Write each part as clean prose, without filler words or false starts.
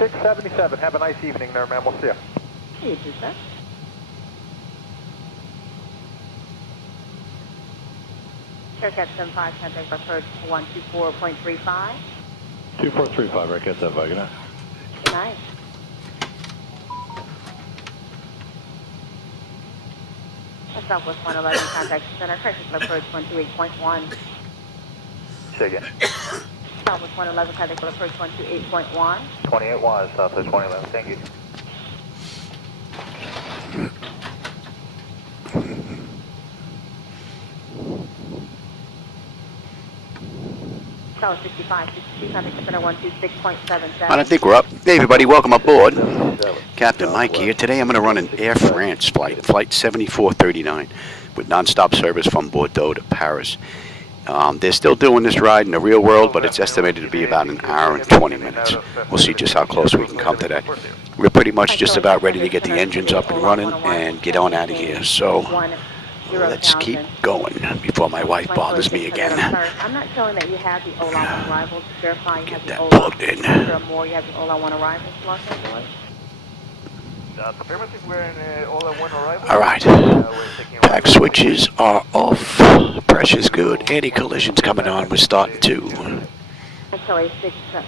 677. Have a nice evening there, ma'am. We'll see you. You too, sir. Aircat 75, contact approach 124.35. 2435, Aircat 75, good night. Good night. Southwest 111, contact center, correction approach 128.1. Say again. Southwest 111, contact approach 128.1. 28 Southwest 111. Thank you. South 65, 62, contact center 126.77. I think we're up. Hey everybody, welcome aboard. Captain Mike here. Today I'm going to run an Air France flight, Flight 7439, with nonstop service from Bordeaux to Paris. They're still doing this ride in the real world, but it's estimated to be about an hour and 20 minutes. We'll see just how close we can come to that. We're pretty much just about ready to get the engines up and running and get on out of here. So let's keep going before my wife bothers me again. I'm not showing that you have the Ola 1 arrivals. Verify you have the that Ola plugged in. or more. You have the Ola 1 arrivals to Los Angeles. All right, pack switches are off. Pressure's good. Anti-collision's coming on. We're starting to. SLA 600.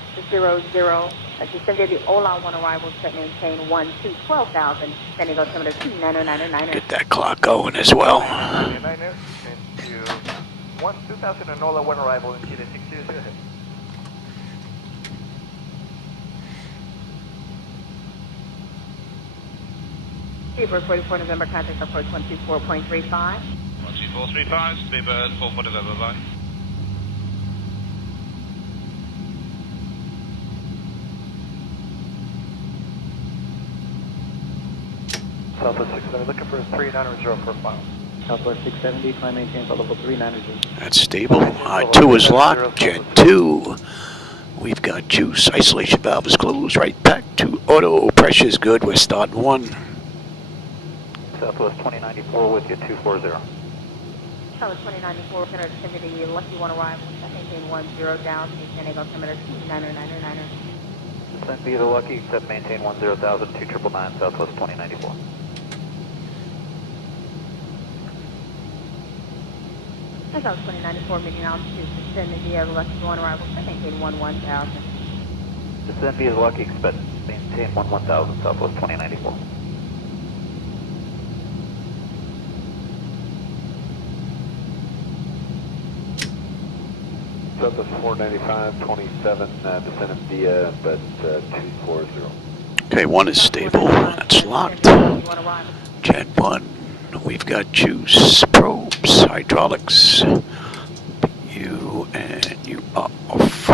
Descend the Ola 1 arrivals to maintain 12,000. Then you go to 2999. Get that clock going as well. 2000 and Ola 1 arrival in Chile 600. Speedbird 44 November, contact approach 124.35. 12435, Speedbird 44 November, bye. Southwest 670, looking for a 394045. Southwest 670, climb maintain for level 390. That's stable. R2 is locked. Jet 2. We've got juice. Isolation valve is closed. Right back to auto. Pressure's good. We're starting 1. Southwest 2094 with you 240. Southwest 2094, center descend the Lucky 1 arrival. Maintain 10 down. Descend go altimeter 2999. Descend via the Lucky, except maintain 10,000, 2999 Southwest 2094. Southwest 2094, median altitude. Descend via the Lucky 1 arrival. Maintain 11,000. Descend via the Lucky, except maintain 11,000 Southwest 2094. Southwest 495, 27, descending via, but 240. Okay, 1 is stable. That's locked. Jet 1. We've got juice, probes, hydraulics. You and you are off.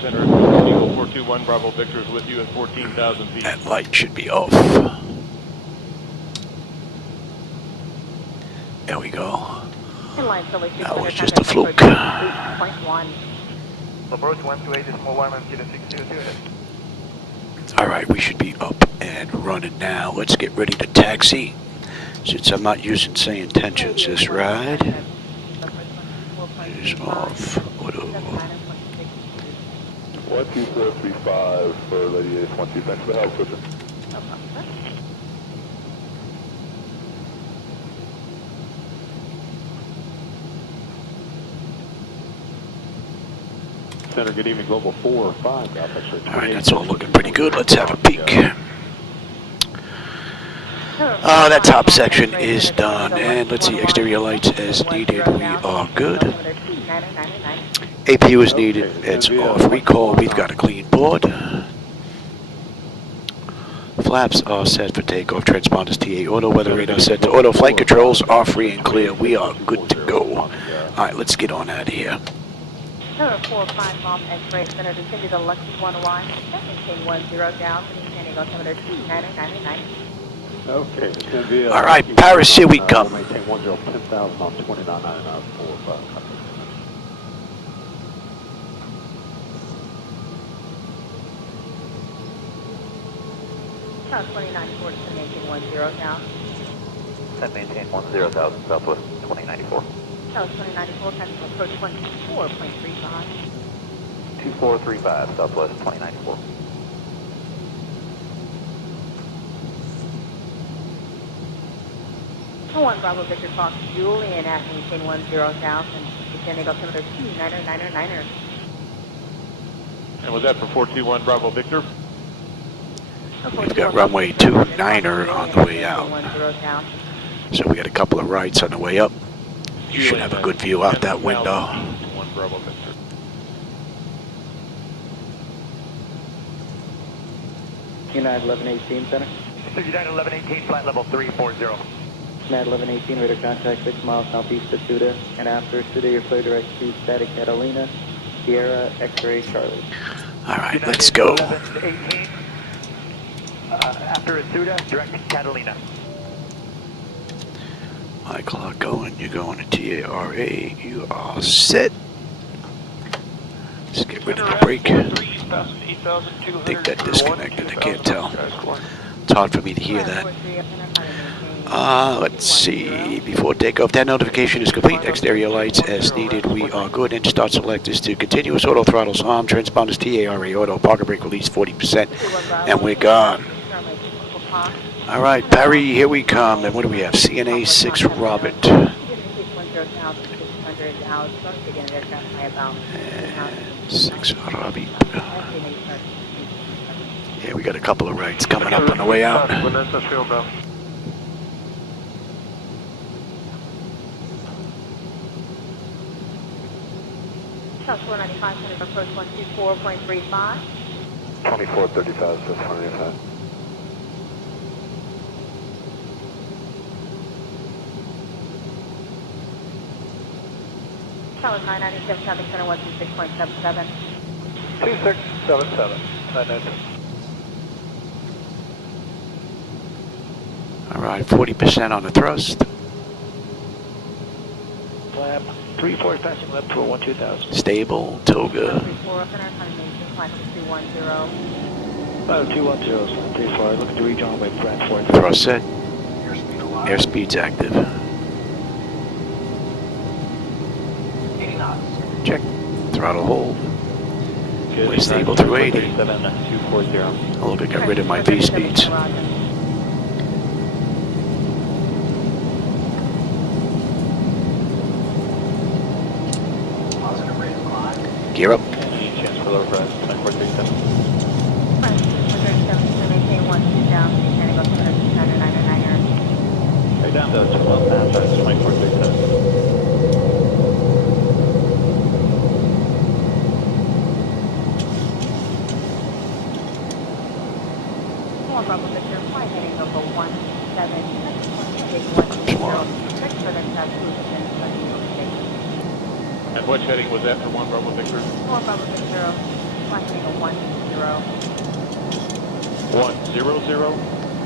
Center, Eagle 421, Bravo Victor is with you at 14,000 feet. That light should be off. There we go. That was just a fluke. Approach 128.1 and Kilo 600. Alright, we should be up and running now. Let's get ready to taxi. Since I'm not using SayIntentions this ride. Is off. Auto. 12435 for Lady Ace 12. Thanks for the help, Richard. Center, good evening, Global 4 or 5. Alright, that's all looking pretty good. Let's have a peek. That top section is done. And let's see, exterior lights as needed. We are good. APU is needed. It's off. Recall, we've got a clean board. Flaps are set for takeoff. Transponders TA auto. Weather radar set to auto. Flight controls are free and clear. We are good to go. Alright, let's get on out of here. 405 Mom X-ray center descend the Lucky 1 arrival. Maintain 10 down. Descending altimeter 2999. Okay. All right, Paris, here we come. Maintain 10,000 on 2999 for South 2094 to maintain 10 down. Descend maintain 10,000 Southwest 2094. South 2094, passing approach 124.35. 2435 Southwest 2094. 1 Bravo Victor Fox Julian at maintain 10,000, descending altimeter 2999er. And was that for 421 Bravo Victor? We've got runway 29er on the way out. So we got a couple of rights on the way up. You should have a good view out that window. 1 Bravo Victor. United 1118 Center. United 1118, flight level 340. United 1118, radar contact 6 miles southeast of Suda, and after Suda, you're clear direct to static Catalina, Sierra, X-ray, Charlie. All right, let's go. 1118, after Asuda, direct to Catalina. My clock going, you're going to TARA, you are set. Let's get rid of the brake. I think that disconnected, I can't tell. It's hard for me to hear that. Let's see, before takeoff, that notification is complete. Exterior lights as needed, we are good. And start selectors to continuous auto throttles on, transponders TARA auto, parker brake release 40%, and we're gone. All right, Barry, here we come. And what do we have? CNA 6 Robert. And 6 Robert. Yeah, we got a couple of rights coming up on the way out. South 495, center approach 124.35. 2435, South 495. Tower 997, traffic center 126.77. 2677, 997. All right, 40% on the thrust. Lab 34 passing lab for 12000. Stable, toga. 34 center, confirmation, flight 210. 210, 34, looking to reach on way Brad 4. Thrust set. Airspeed's active. Check. Throttle hold. We're stable through 80. 240. Oh, look, I got rid of my V speeds. Gear up. Any chance for lower price? 9437. Maintain 12000, descending altimeter 2999er. Right down to 12 pounds, 2437. Bravo Victor, flight heading over 17, And which heading was that for 1 Bravo Victor? 4 Bravo Victor, flight heading over 10.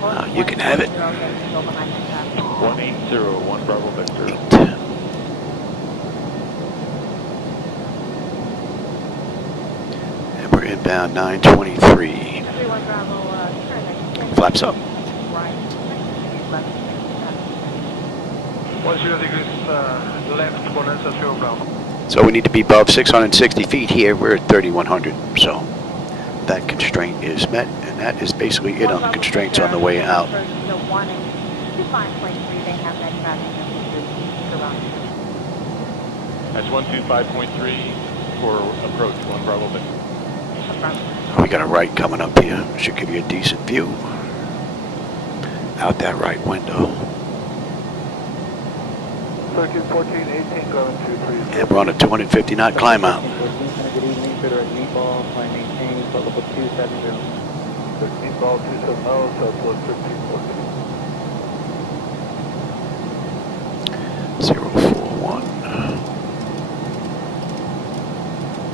100? You can have it. 180, 1 Bravo Victor. And we're inbound 923. Everyone Bravo, Flaps up. right. 10 degrees left for Nancy Bravo. So we need to be above 660 feet here. We're at 3,100. So that constraint is met, and that is basically it on the constraints on the way out. That's 125.3 for approach 1 Bravo Victor. We got a right coming up here. Should give you a decent view out that right window. 13, 14, 18, going 23. And we're on a 250 knot climb out. Good evening, Federal meatball, flight maintain, flight level 270. 13 ball 270, Southwest 1314. 041.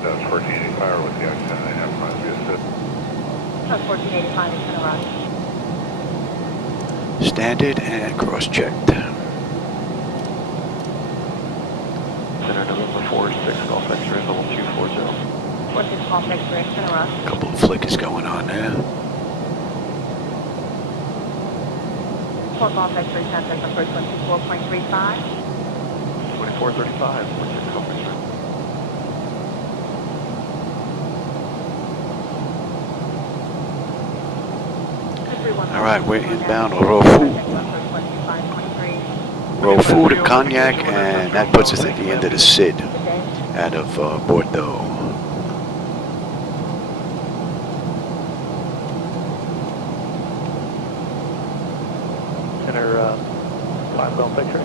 That's 1485 with the accent. I have my view set. 1485 is going to run. Standard and cross-checked. Center November 46, Golf X-ray, level 240. 46 Golf X-ray, it's going to run. A couple of flickers going on there. 4 Golf X-ray, Center, approach 124.35. 2435, 46 Golf X-ray. All right, we're inbound Orofu. Rofu to Cognac, and that puts us at the end of the SID Good day. out of Bordeaux. Center 5 Golf X-ray.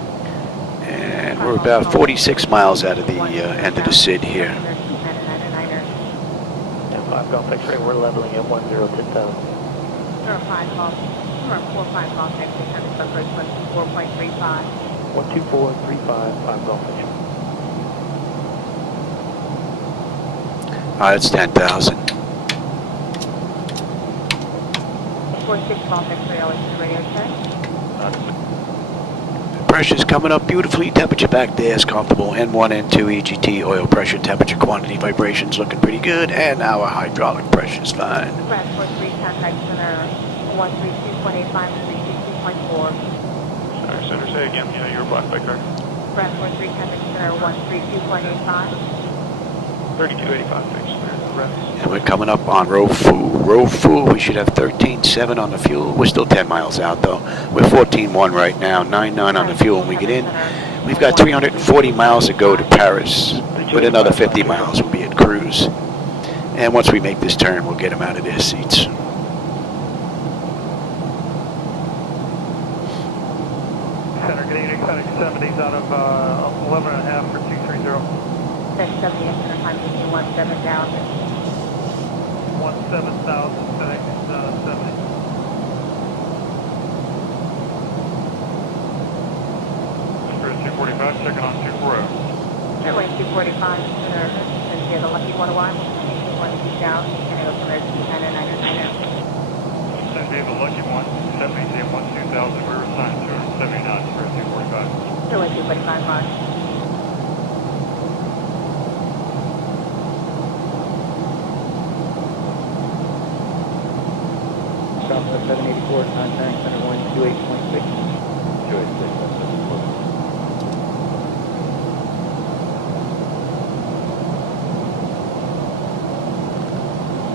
And we're about 46 miles out of the end of the SID here. And 5 Golf X-ray, we're leveling at 10,000. 05 Golf, 45 Golf X-ray, traffic approach 124.35. 12435, 5 Golf X-ray. That's 10,000. 46 Golf X-ray, always to the radio check. Pressure's coming up beautifully. Temperature back there is comfortable. N1, N2, EGT, oil pressure, temperature, quantity, vibrations looking pretty good. And our hydraulic pressure's fine. Brad 43, contact center 132.85 and 362.4. Center, say again. Yeah, you were blocked by car. Brad 43, contact center 132.85. 3285, thanks. And we're coming up on Rofu. Rofu, we should have 13.7 on the fuel. We're still 10 miles out though. We're 14.1 right now, 9.9 on the fuel when we get in. We've got 340 miles to go to Paris. With another 50 miles, we'll be at cruise. And once we make this turn, we'll get them out of their seats. Center, good evening, FedEx 70s out of 11.5 for 230. Then 70 and center time, 17 down. 17,000, FedEx 70. Express 245, checking on 240. Airway 245, center, and see the lucky one arrival, 1 down, and it'll come out to 999. Send Dave a lucky one, 70, Dave 12,000, we're assigned 279, Express 245. Airway 245, Raj. Southwest 784, contact center 128.6.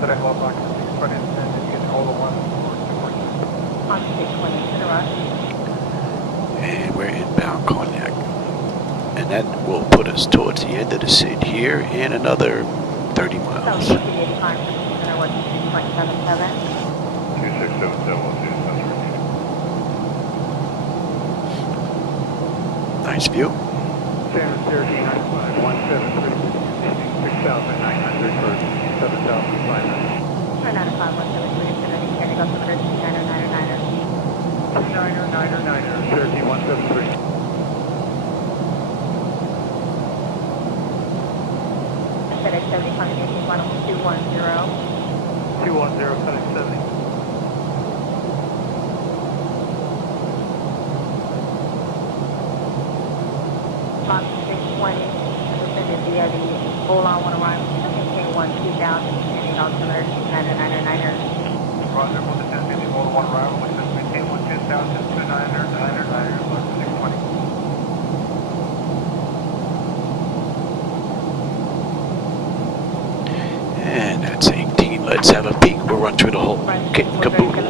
FedEx lost occupancy, front end, and you get all the one for 246. On 620, center rush. And we're inbound Cognac. And that will put us towards the end of the SID here in another 30 miles. So 285, center 126.77. 267712, Nice view. Center, Cherokee 9517, 6,900 for 7,500. Turn out of 5173, center, Candy Golf Center 2999. 2999, Cherokee 173. FedEx 70, Communications 210. 210, FedEx 70. Box 620, descended via the Ola 1 arrival, maintain 12 down, Candy Golf Center 2999. Roger, we'll descend to the Ola 1 arrival, which is maintain 12,000 to 999, 620. And that's 18. Let's have a peek. We'll run through the whole kit and caboodle.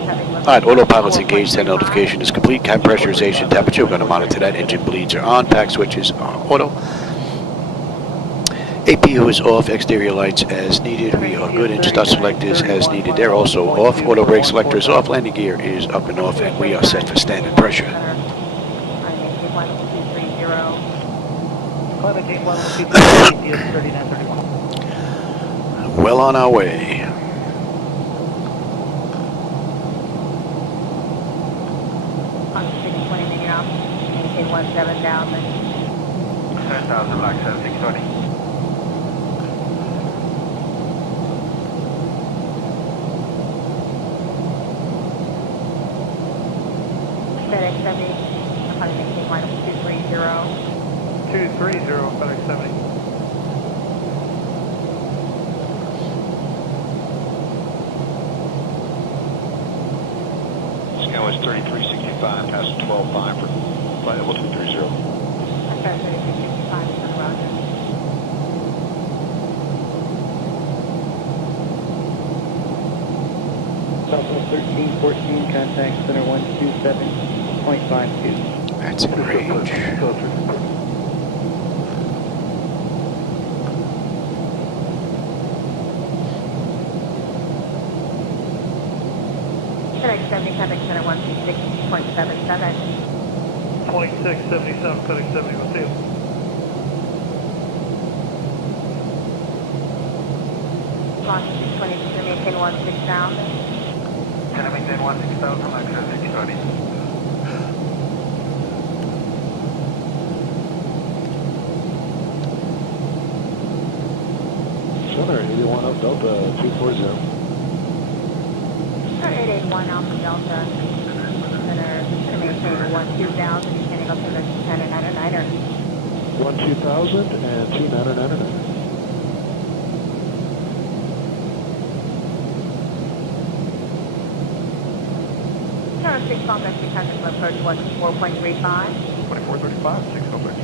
Alright, autopilot's engaged, that notification is complete. Cabin pressurization, temperature, we're going to monitor that. Engine bleeds are on, pack switches are auto. APU is off, exterior lights as needed. We are good, engine start selectors as needed. They're also off, auto brake selector is off, landing gear is up and off, and we are set for standard pressure. Climate gate 112, 3931. Well on our way. On 620, maintain off, maintain 17 down, 10,000, like 620. FedEx 70, Communications 230. 230, FedEx 70. Scout was 3365, past 12.5 for flight level 230. FedEx 3365, center Roger. Southwest 1314, contact center 127.52. That's in range. FedEx 70, contact center 126.77. 2677, FedEx 70, we'll see you. Launch 620, to maintain 16,000. Can I maintain 16,000, access 630. Center 81 up Delta 240. Center 881 Alpha Delta. Center, to maintain 12,000, descending up to the 1099er. 12000 and 2999. Center 6 Complex 600 will approach 124.35. 2435, 6 Complex.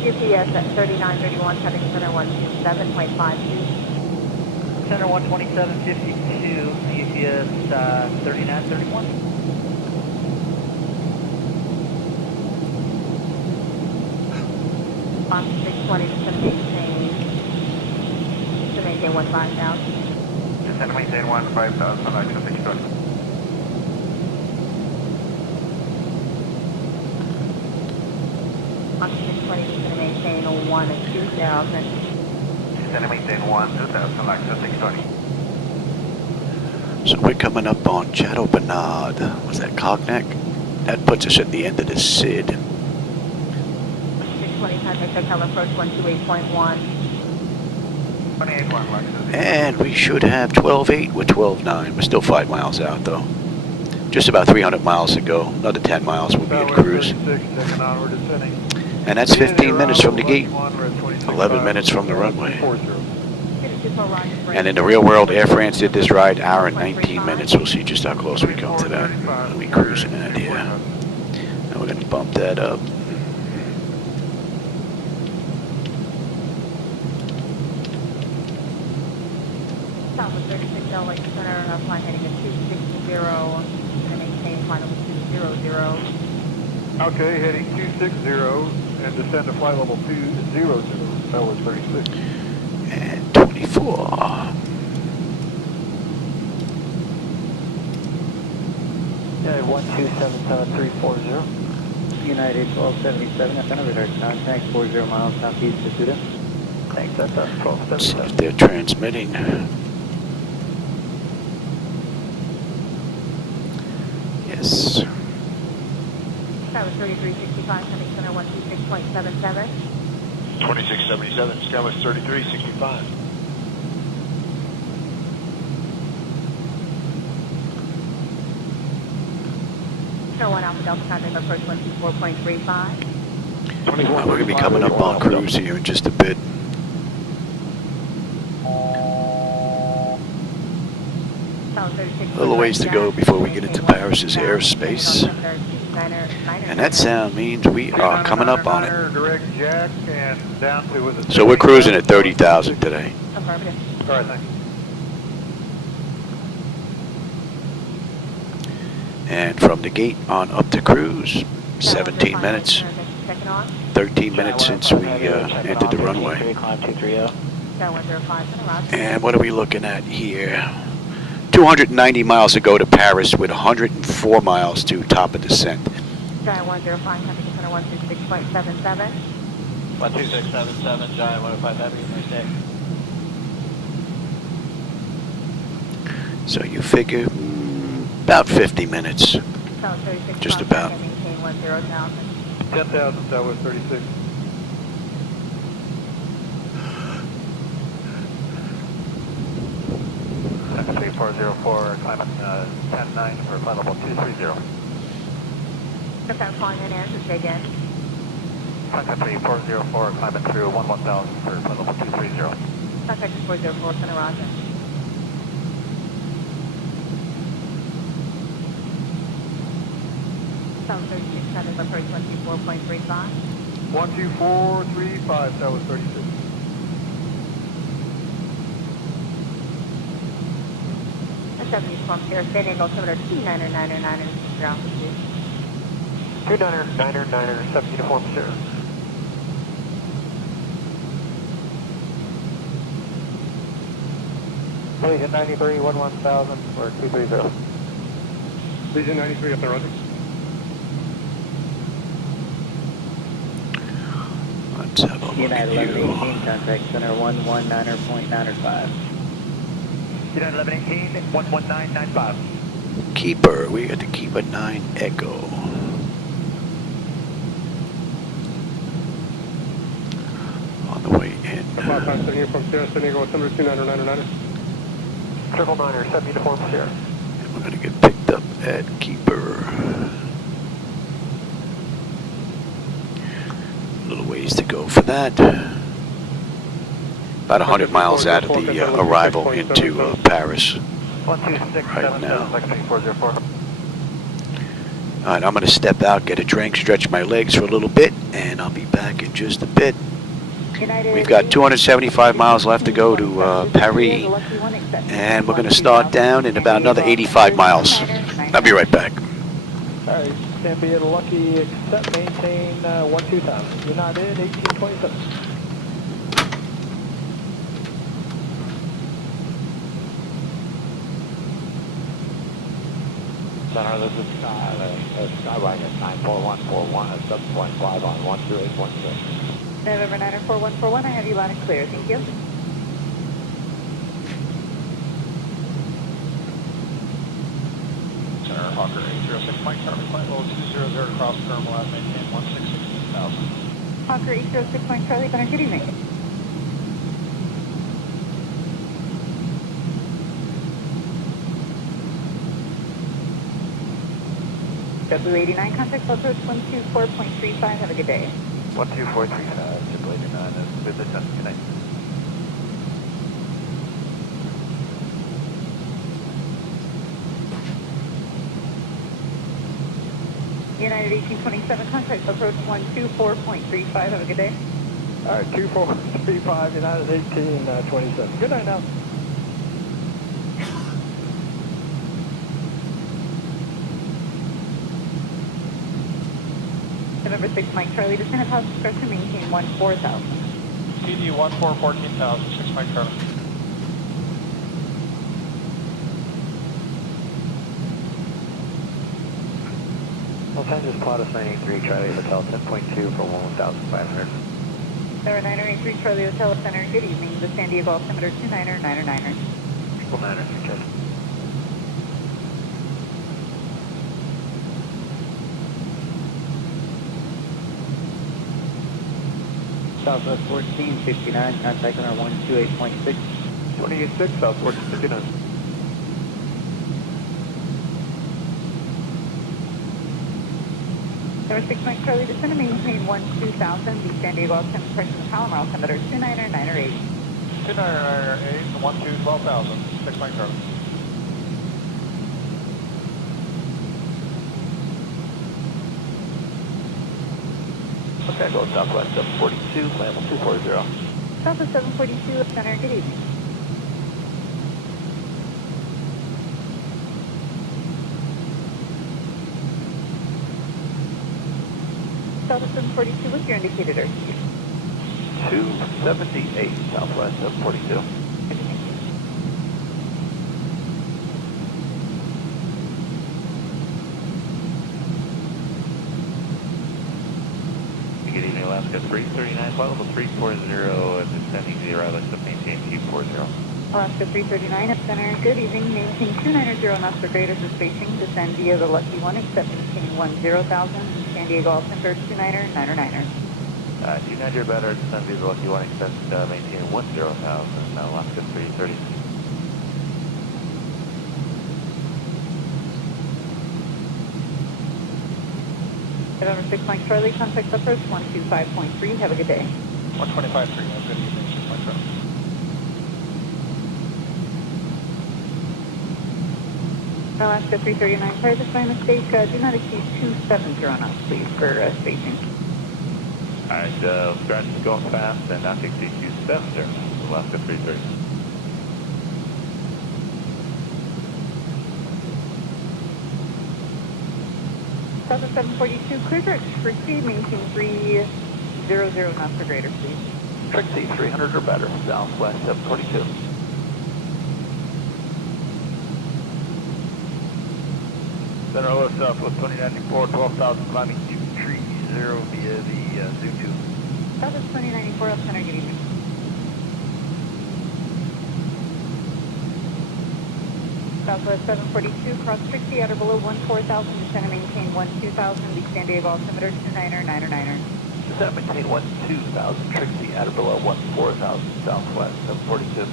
GPS at 3931, heading center 127.52. Center 127.52, GPS 3931. Box 620 to maintain 15,000. Descend maintain 15,000, access 630. Box 620 to maintain 1 and 2,000. Descend maintain 12,000, access 630. So we're coming up on Chateau Bernard. Was that Cognac? That puts us at the end of the SID. 620 contact hotel approach 128.1. 28.1, access. And we should have 12.8 with 12.9. We're still 5 miles out though. Just about 300 miles to go. Another 10 miles we'll be in cruise. 36, second onward descending. And that's 15 minutes from the gate. 11 minutes from the runway. And in the real world, Air France did this ride hour and 19 minutes. We'll see just how close we come to that. We'll be cruising at here. Now we're going to bump that up. Southwest 36 LA Center, flight heading at 260, and maintain final 200. Okay, heading 260 and descend to flight level 200. That was 36. And 24. United 1277340. United 1277, that's another direct contact, 40 miles southeast of Suda. Thanks, that's us, Let's see 1277. if they're transmitting. Yes. That was 3365, heading center 126.77. 2677, Skywest 3365. Center 1 Alpha Delta contact approach 124.35. We're going to be coming up on cruise here in just a bit. A little ways to go before we get into Paris's airspace. And that sound means we are coming up on it. Direct jack and down to, was it So we're cruising at 30,000 today. Affirmative. All right, thanks. And from the gate on up to cruise, 17 minutes, 13 minutes since we entered the runway. And what are we looking at here? 290 miles to go to Paris with 104 miles to top of descent. Giant 105, heading center 126.77. 12677, Giant 105, have a nice day. So you figure about 50 minutes. Just about. 10,000, that was 36. Say 404, climb at 10-9 for flight level 230. If I'm flying in air, just say again. Contact 404, climb it through 11,000 for flight level 230. Contact 404, center Roger. South 36, approach 124.35. 12435, that was 36. 70 from Air San Diego, altimeter 2999, 2999, 7 uniform, sir. Legion 93, 11,000 for 230. Legion 93 up there, Roger. Let's have a look United at you. 1118, contact center 119.905. United 1118, 119.95. Keeper, we got the Keeper 9 Echo. On the way in. 557 here from Sierra San Diego, altimeter 2999. Triple niner, 7 uniform, Sierra. And we're going to get picked up at Keeper. A little ways to go for that. About 100 miles out of the arrival into Paris. 126, Right now. 404. Alright, I'm going to step out, get a drink, stretch my legs for a little bit, and I'll be back in just a bit. We've got 275 miles left to go to Paris, and we're going to start down in about another 85 miles. I'll be right back. Alright, stand by at Lucky, accept, maintain 12,000. United 1827. Center, this is Skywagger 94141 at 7.5 on 12816. November 94141, I have you loud and clear. Thank you. Center, Hawker 806, Mike Charlie, flight level 200, cross terminal, last maintain 1616,000. Hawker 806, Mike Charlie, Gunner, good evening. W89, contact approach 124.35, have a good day. 12435, Triple 89 is with the sun. Good night. United 1827, contact approach 124.35, have a good day. Alright, 2435, United 1827. Good night now. November 6, Mike Charlie, descend at house discretion, maintain 14,000. TD 1414,000, 6 Mike Charlie. Los Angeles Plata 983, Charlie Hotel 10.2 for 1,500. November 983, Charlie Hotel Center, good evening. The San Diego altimeter 2999er. Triple niner, Charlie. Southwest 1459, contact on our 128.6. 286, South 1459. Number 6, Mike Charlie, descend and maintain 12,000. The San Diego altimeter pressure Palomar altimeter 29908. 2998, 12,000, 6 Mike Charlie. Okay, go Southwest 742, level 240. Southwest 742, Center, good evening. Southwest 742, what's your indicated airspeed? 278, Southwest 742. Good evening, Alaska 339, flight level 340, and descending the arrival to maintain 240. Alaska 339 at Center, good evening. Maintain 290 knots for greater for spacing. Descend via the Lucky 1, accept maintain 10,000. San Diego altimeter 299er. 290 better, descend via the Lucky 1, accept maintain 10,000, Alaska 330. November 6, Mike Charlie, contact approach 125.3. Have a good day. 125.3, have a good evening, 6 Mike Charlie. Alaska 339, sorry, just by mistake, do not exceed 270 knots, please, for spacing. Alright, Grant's going fast and not to exceed 270, Alaska 330. Delta 742, clear direct Trixie, maintain 300 knots for greater speed. Trixie 300 or better, Southwest 742. Center left Southwest 2094, 12,000 climbing Q30 via the Zoo 2. Delta 2094, up center, good evening. Southwest 742, cross Trixie, outer below 14,000, descend and maintain 12,000, the San Diego altimeter 299er. Descend and maintain 12,000, Trixie at or below 14,000, Southwest 742.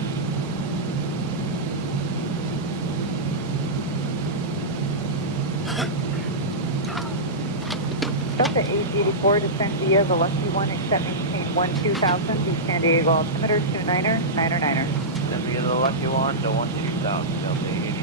Delta 884, descend via the Lucky One, except maintain 12,000, the San Diego altimeter 299er. Descend via the Lucky One to 12,000, Delta 884.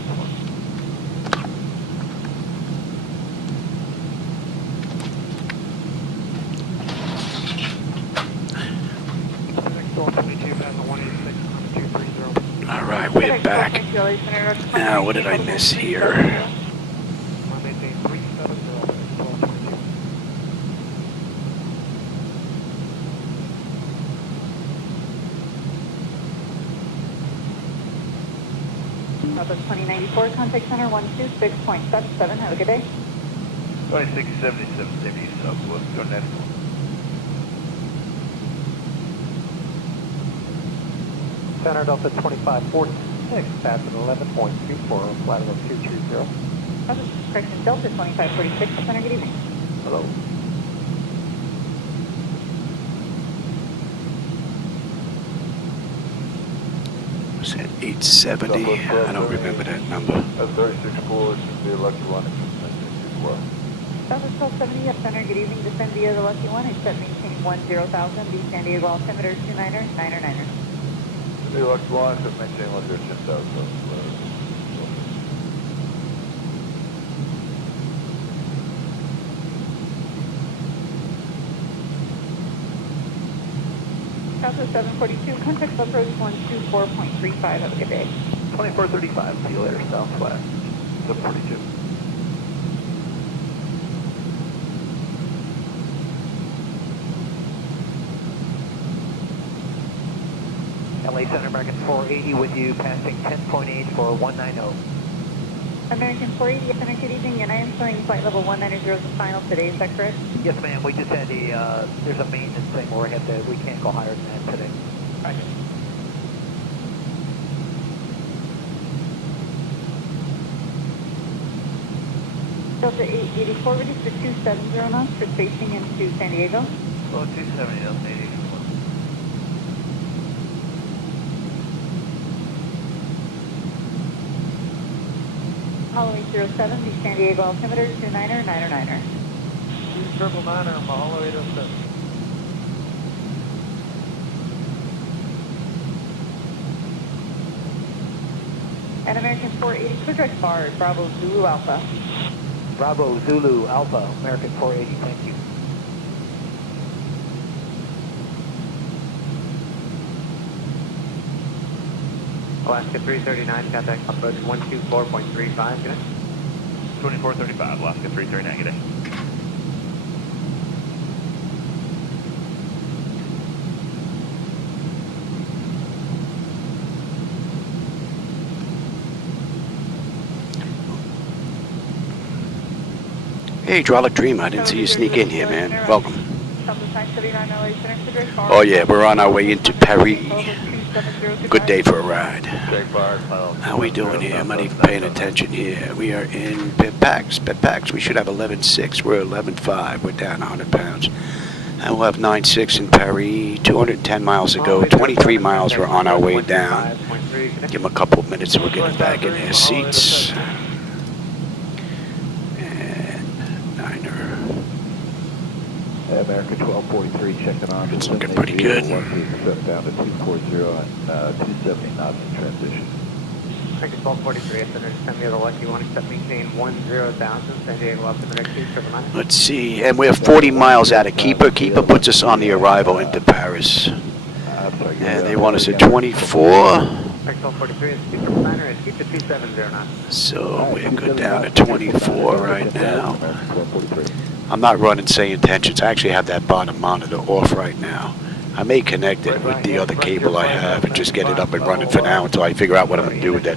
All right, we're back. Now, what did I miss here? Delta 2094, contact center 126.77, have a good day. 2677, Deputy Southwest, go next. Center Delta 2546, passing 11.24, flight level 230. Correction, Delta 2546, center, good evening. Hello. Was that 870? I don't remember that number. That's 36-4, should be a Lucky One, except 24. Delta 1270, up center, good evening, descend via the Lucky One, except maintain 10,000, the San Diego altimeter 299er. The Lucky One, except maintain 10,000. Delta 742, contact approach 124.35, have a good day. 2435, see you later, Southwest 742. LA Center American 480 with you, passing 10.8 for 190. American 480, center, good evening, and I am showing flight level 190 as the final today, is that correct? Yes, ma'am. We just had a there's a maintenance thing where we can't go higher than that today. Roger. Delta 884, reduce to 270 knots for spacing into San Diego. Well, 270, Delta 884. Mahalo 807, the San Diego altimeter 299er. 2999er, Mahalo 807. And American 480, clear direct bar, Bravo Zulu Alpha. Bravo Zulu Alpha, American 480. Thank you. Alaska 339, contact approach 124.35, good day. 2435, Alaska 339, good day. Hey, Hydraulic Dream, I didn't see you sneak in here, man. Welcome. Oh yeah, we're on our way into Paris. Good day for a ride. How we doing here? I'm not even paying attention here. We are in Petpax. We should have 11.6. We're 11.5. We're down 100 pounds. And we'll have 9.6 in Paris. 210 miles to go. 23 miles. We're on our way down. Give them a couple of minutes and we'll get them back in their seats. American 1243 checking on. It's looking pretty good. Set down to 240 and 270 knots in transition. American 1243, send me the Lucky One, except maintain 10,000, San Diego altimeter 279. Let's see, and we're 40 miles out of Keeper. Keeper puts us on the arrival into Paris. And they want us at 24. X-43 is 279er and keep the 2709. So we're good down to 24 right now. I'm not running SayIntentions. I actually have that bottom monitor off right now. I may connect it with the other cable I have and just get it up and running for now until I figure out what I'm going to do with that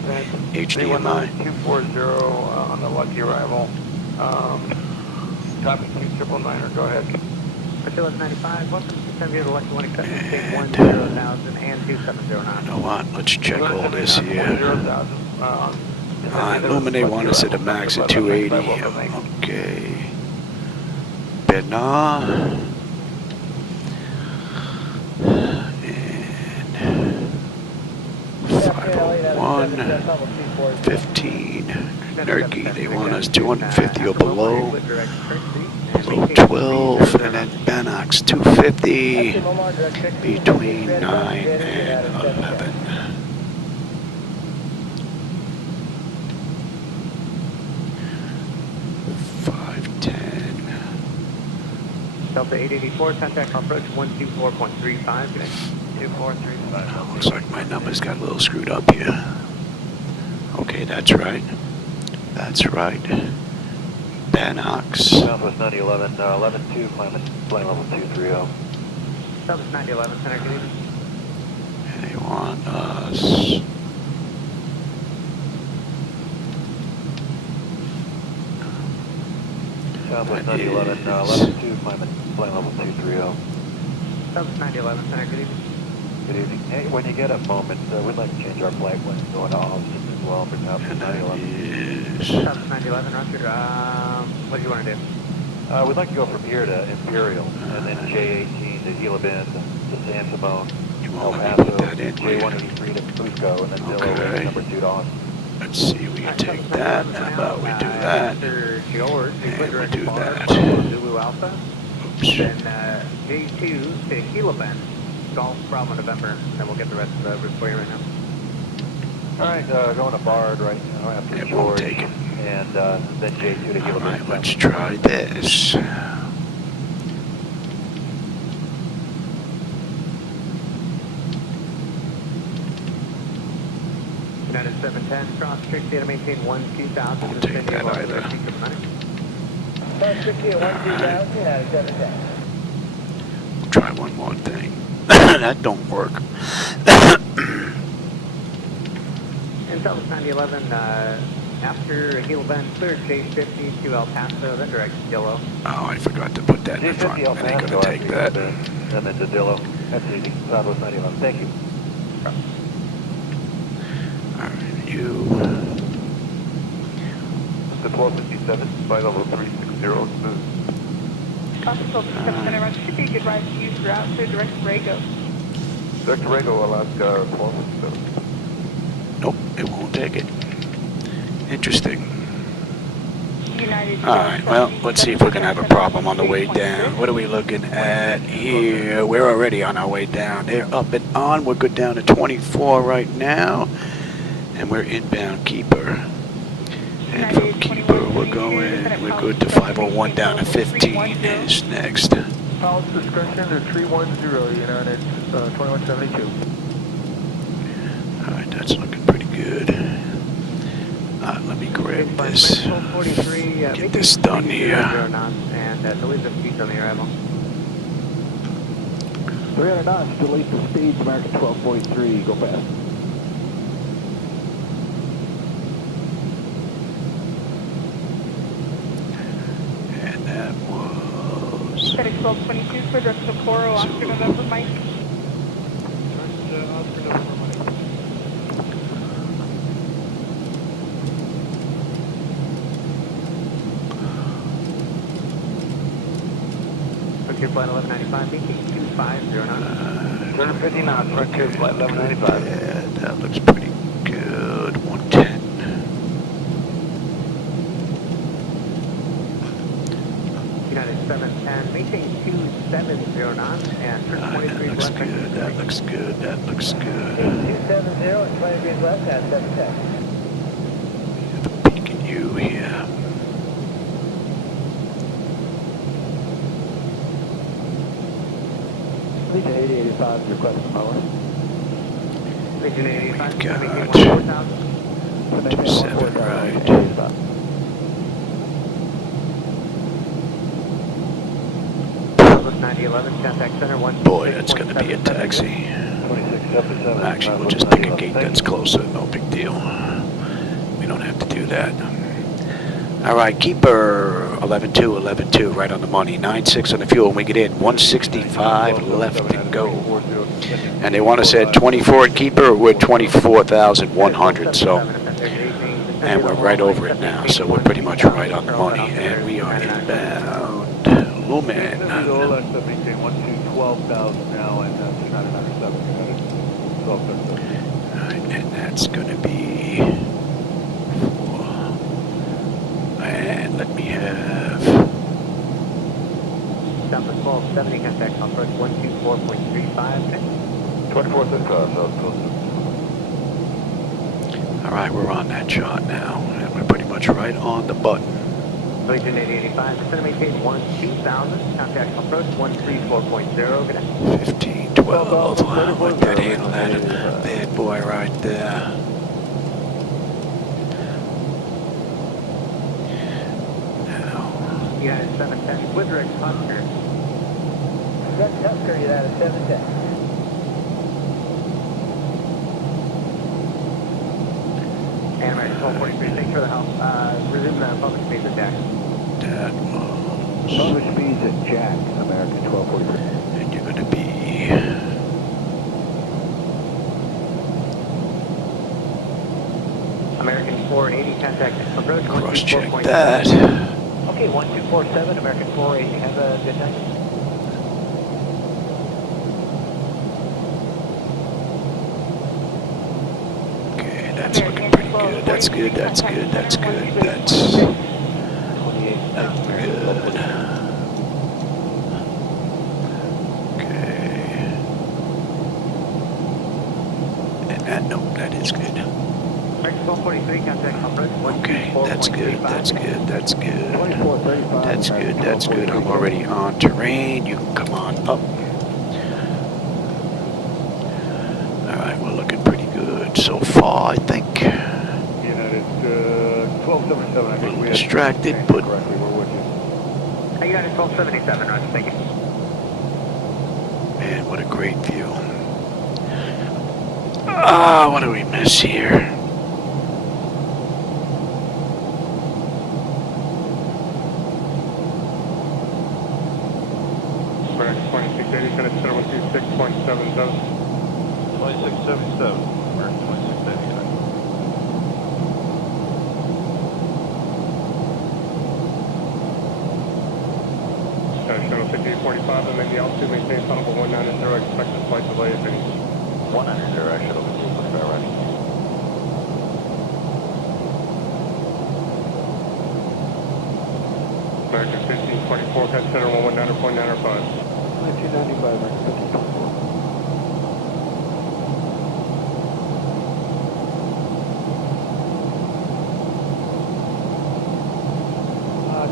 HDMI. 240 on the lucky arrival. Copy 29er, go ahead. Hotel 95, welcome to San Diego, Lucky 1, accepting 10,000 and 2709. You know what? Let's check all this here. Illuminate want us at a max at 280. Okay. BANOX. And 501, 15. Nerky, they want us 250 or below. Below 12, and then BANOX 250 between 9 and 11. Delta 884, contact approach 124.35, good 2435. Looks like my numbers got a little screwed up here. Okay, that's right. That's right. BANOX. Southwest 9011, 11-2, plane level 230. Southwest 9011, center, good evening. And they want us. Southwest 9011, 11-2, plane level 230. Southwest 9011, center, good evening. Good evening. Hey, when you get a moment, we'd like to change our flight when going to offices as well for Southwest 911. Southwest 911, roger. What do you want to do? We'd like to go from here to Imperial, and then J18 to Gila Bend to San Simon, El Paso, J183 to Cusco, and then Zillow number 2 to Austin. Let's see, we can take that. How about we do that? George, And we do that. Zulu Alpha. Oops. Then J2 to Gila Bend, Golf Bravo November, and then we'll get the rest of the route for you right now. All right, going to Bard right now after It George, won't take it. and then J2 to Gila All right, Bend. let's try this. United 710, cross Trixie to maintain 1-2000. Won't take that either. Cross Trixie at 1-2000, United 710. We'll try one more thing. That don't work. In Southwest 9011, after Gila Bend, cleared J50 to El Paso, then direct to Dillo. Oh, I forgot to put that in front. J50 El I ain't Paso, gonna take that. and then to Dillo. That's easy. Southwest 9011. Thank you. Alright, you. The 1257, flight level 360, smooth. Possible 7 run should be a good ride to use route to direct to Rago. Direct to Rego, Alaska, 1257. Nope, it won't take it. Interesting. United. Alright, well, let's see if we're gonna have a problem on the way down. What are we looking at here? We're already on our way down. They're up and on. We're good down to 24 right now. And we're inbound Keeper. And from Keeper, we're good to 501 down to 15 is next. Pilot's discretion to 310, United 2172. Alright, that's looking pretty good. Let me grab this. Get this done here. And delete the speed on the arrival. 300 knots, delete the speed, American 1243, go fast. And that was... FedEx 1222 for direct to Sapporo, Oscar November, Mike. Your flight 1195, maintain 2509. 250 knots, right to flight 1195. Yeah, that looks pretty good. 110. United 710, maintain 2709, and for 23 That looks left. good. That looks good. That looks good. 270 and 20 degrees left at 710. Have a peek at you here. Lead to 8085, request a mower. We've got 27 right. Boy, that's going to be a taxi. Actually, we'll just pick a gate that's closer, no big deal. We don't have to do that. All right, keeper 11-2, 11-2, right on the money. 9-6 on the fuel. When we get in, 165 left to go. And they want us at 24 at keeper. We're 24,100. So, and we're right over it now. So we're pretty much right on the money. And we are inbound. Lumen. All right, and that's going to be 4. And let me have. Southwest 1270, contact conference 124.35. 24 South Coast. All right, we're on that chart now, and we're pretty much right on the button. 2285, descend and maintain 2000, contact approach 134.0, good day. 15, 12, let that handle that bad boy right there. Now, United 710, Woodrick, Husker. That's Husker, United 710. And American 1243, thanks for the help. Resume the public space at Jack. that was. Public speeds at Jack, American 1243. And you're going to be. American 480, contact approach Cross check 124.0. that. Okay, 1247, American 480, have a good night. Okay, that's looking pretty good. That's good, that's good, that's good, that's good. Okay. And that, no, that is good. American 1243, contact approach Okay, that's good, that's good, that's good. 2435. That's good, that's good. I'm already on terrain. You can come on up. Alright, we're looking pretty good so far, I think. United 1277, I think we Distracted, but correctly, we're with you. United 1277, Roger, thank you. man, what a great view. Ah, what do we miss here? American 2680, Senate 726.77. 2677, American 2689. Shuttle 5845, and then the altitude maintain tunnel 190, expected flight delay if any. 190, shuttle 5845, right? American 1524, catch center 119.905. 1995, American 1524.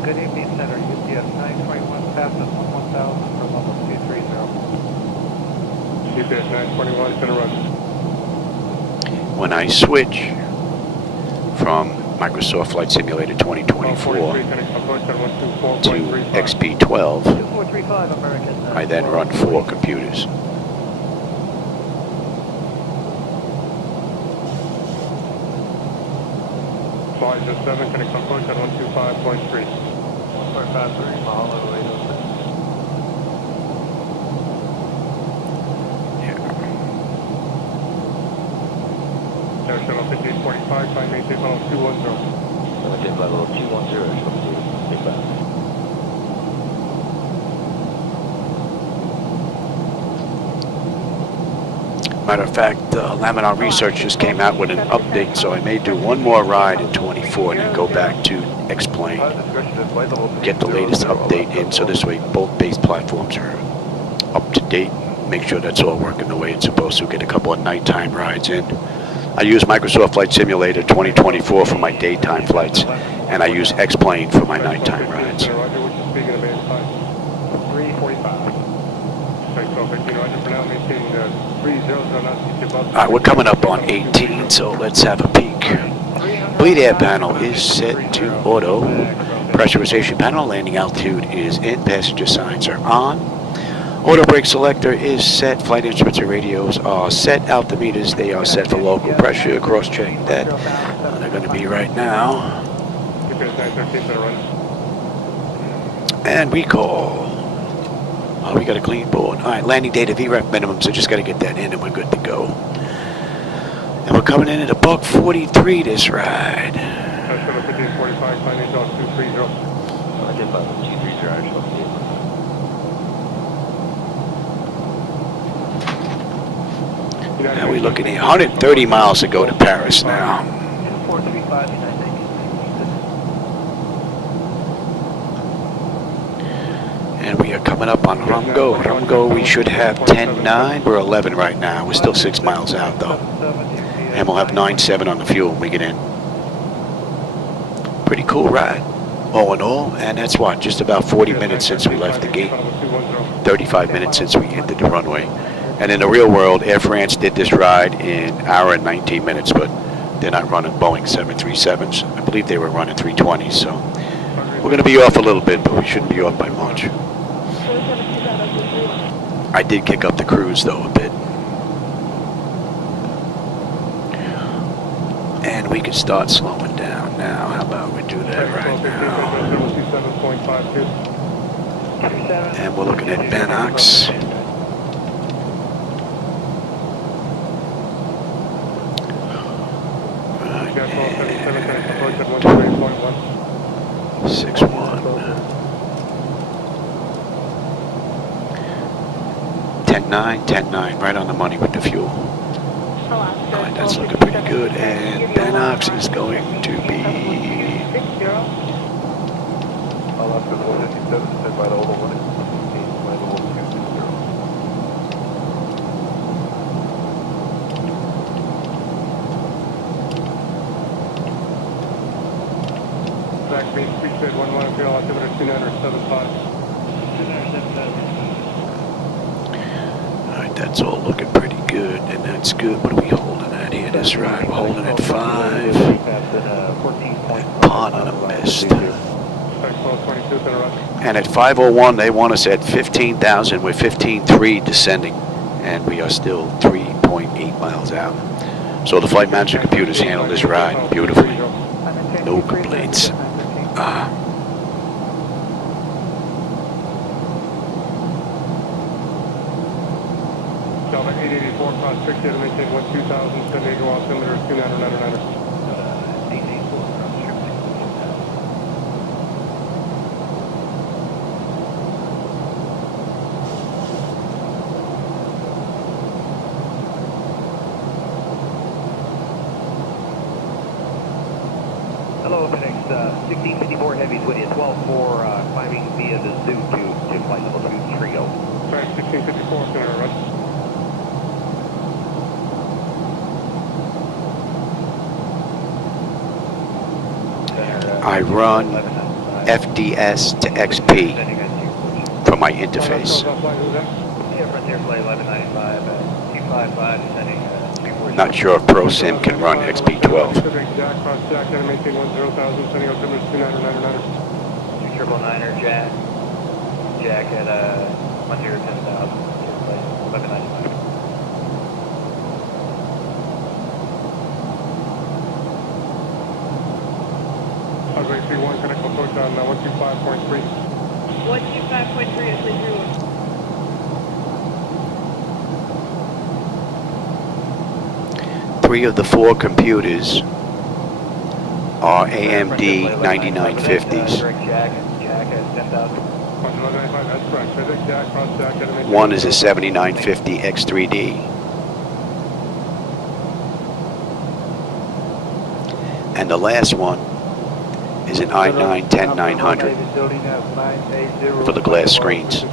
Good evening, Center. UPS 921, fastest 1000 from level 230. UPS 921, center run. When I switch from Microsoft Flight Simulator 2024 to XP12, 2435, American. I then run 4 computers. Flight 7, connect approach at 125.3. 1453, Mahalo 806. Air Shuttle 5845, climb maintain tunnel 210. Maintain level 210, shuttle 285. Matter of fact, Laminar Research just came out with an update, so I may do one more ride in 24 and then go back to X-Plane, get the latest update in, so this way both base platforms are up to date, make sure that's all working the way it's supposed to, get a couple of nighttime rides in. I use Microsoft Flight Simulator 2024 for my daytime flights, and I use X-Plane for my nighttime rides. Roger, which is speaking of base time? 345. Thanks, 1215, Roger, for now, maintain Alright, we're coming up on 18, so let's have a peek. Bleed air panel is set to auto. Pressurization panel, landing altitude is in, passenger signs are on. Auto brake selector is set, flight instruments and radios are set, altimeters, they are set for local pressure, cross-check that. They're going to be right now. And we call. Oh, we got a clean board. Alright, landing data VREF minimum, so just got to get that in and we're good to go. And we're coming in at a buck 43 this ride. Now we're looking at 130 miles to go to Paris now. And we are coming up on Rumgo. Rumgo, we should have 10.9. We're 11 right now. We're still 6 miles out though. And we'll have 9.7 on the fuel when we get in. Pretty cool ride, all in all. And that's what, just about 40 minutes since we left the gate. 35 minutes since we entered the runway. And in the real world, Air France did this ride in an hour and 19 minutes, but they're not running Boeing 737s. I believe they were running 320s, so we're going to be off a little bit, but we shouldn't be off by much. I did kick up the cruise, though, a bit. And we can start slowing down now. How about we do that right now? And we're looking at BANOX. Right, 6-1. 10.9, 10.9, right on the money with the fuel. Alright, that's looking pretty good, and BANOX is going to be... Alright, that's all looking pretty good, and that's good. What are we holding at here this ride? We're holding at 5. Pot on a mist. And at 501, they want us at 15,000. We're 15.3 descending, and we are still 3.8 miles out. So the flight management computers handled this ride beautifully. No complaints. Hello, FedEx 1654 Heavy's with you, 12-4, climbing via the zoo to flight level 2 Trio. Sorry, 1654, center, right? I run FDS to XP from my interface. Not sure if ProSim can run XP12. Jack at 10,000, 1195. Runway 31, connect approach on 125.3. 125.3 is Lee. 3 of the 4 computers are AMD 9950s. One is a 7950 X3D. And the last one is an i9-10900 for the glass screens.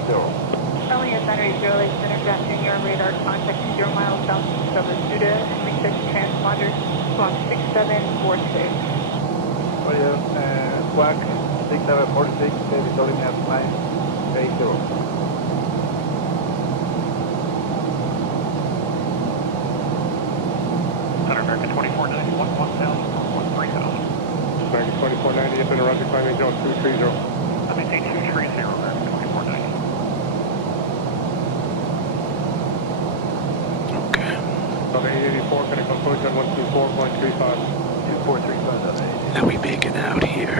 Charlie at Center 08 Center Jackson, your radar contact 0 miles southeast of Bermuda and research transponder squawk 6746. Squawk 6746, David Dolly Nav 980. American 2490, 1000, 3000. American 2490, up in the Roger, climbing zone 230. I maintain 230, American 2490. Okay. Of 884, can I come approach on 124.35? 2435. Now we make it out here.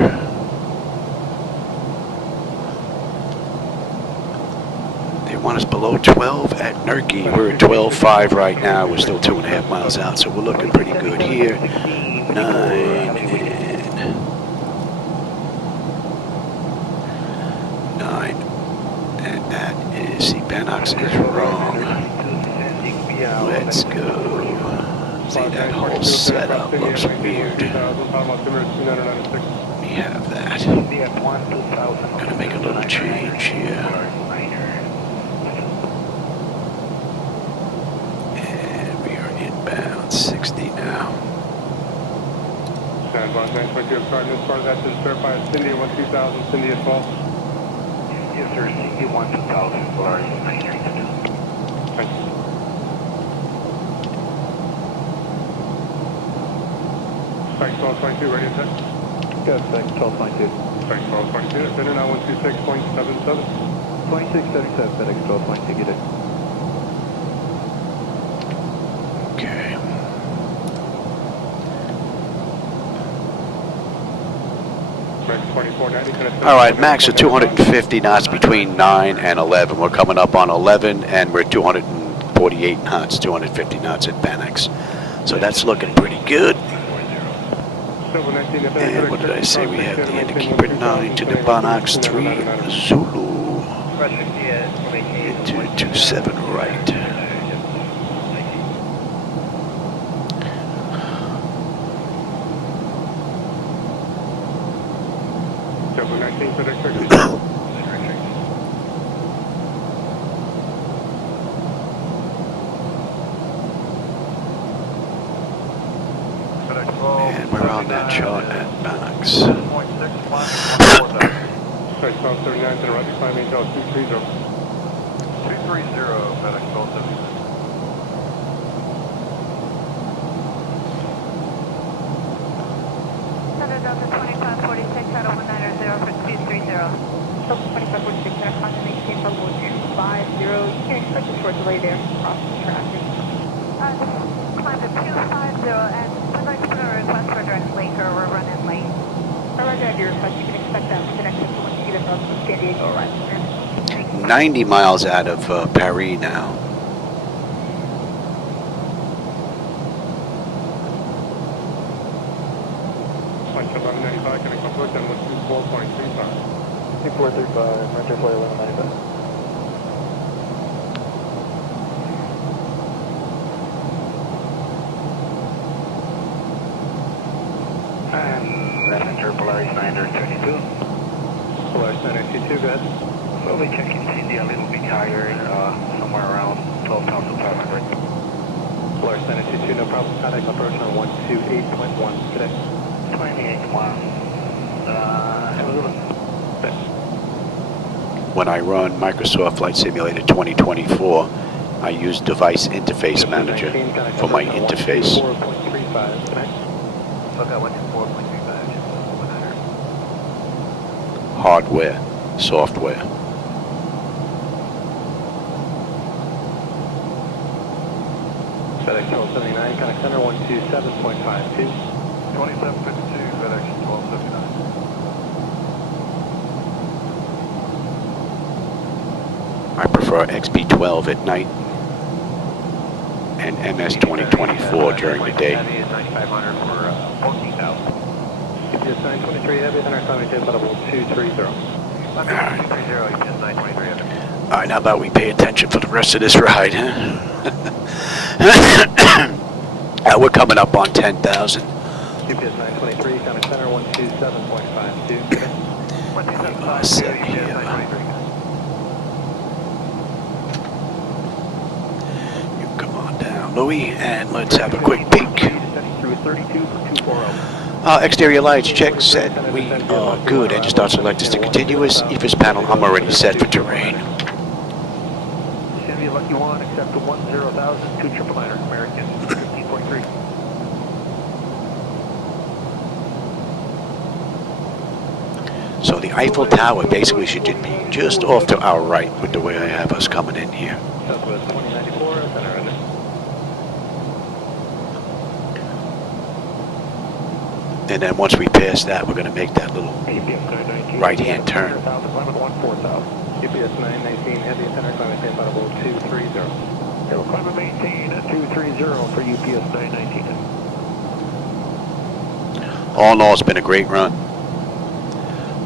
They want us below 12 at Nurki. We're at 12.5 right now. We're still 2.5 miles out, so we're looking pretty good here. 9 and that is, see, BANOX is wrong. Let's go. See, that whole setup looks weird. We have that. Gonna make a little change here. And we are inbound 60 now. Stand by, 922, coordinates part of that to verify Cindy at 12000, Cindy at 12. Yes, sir. Cindy 12000, Polaris 932. Thank you. Strike 1222, ready to set? Good, thanks, 1222. Strike 1222, center now 126.77. 2677, FedEx 1222, get it. Okay. American 2490, can I set? All right, max of 250 knots between 9 and 11. We're coming up on 11, and we're 248 knots, 250 knots at BANOX. So that's looking pretty good. And what did I say? We have the indicator 9 to the BANOX 3 Zulu. Into 27 right. Double 19, FedEx 60. And we're on that chart at BANOX. Strike 1239, center right, climbing intel 230. 230, FedEx 1276. Delta 2546 out of 190 for 230. Delta 2546, center confirmation level 250. You can expect a short delay there. Crossing traffic. Climb to 250 and would like to put a request for direct link or we're running late. Roger, your request. You can expect that connection to once you get across from San Diego right there. 90 miles out of Paris now. Punch 1195, can I come approach on 124.35? 2435, Roger, flight 1195. Passenger Polaris 932. Polaris 922, go ahead. Slowly checking Cindy a little bit higher, somewhere around 12,500. Polaris 922, no problem. Contact approach on 128.1 today. 28.1. Have a little. When I run Microsoft Flight Simulator 2024, I use Device Interface Manager for my interface. 4.35 today. Okay, 124.35. Hardware, software. FedEx 1279, contact center 127.52. 2752, FedEx 1279. I prefer XP12 at night and MS 2024 during the day. Heavy is 9,500 for 14,000. EPS 923 heavy, 100 climbing tip level 230. I'm 230, EPS 923 heavy. All right, how about we pay attention for the rest of this ride, huh? We're coming up on 10,000. EPS 923, contact center 127.52. 127.52, Set EPS here. 923. You come on down, Louis, and let's have a quick peek. Through 32 for 240. Exterior lights check set. We are good. Engine start selectors to continuous. EFIS panel, I'm already set for terrain. Chevy Lucky One, accept the 10,000, 2 triple niner, American 15.3. the Eiffel Tower basically should be just off to our right with the way I have us coming in here. Southwest 2094, center under. And then once we pass that, we're going to make that little right-hand turn. UPS 919, heavy center, climate maintain about 230. Climate maintain at 230 for UPS 919. All in all, it's been a great run.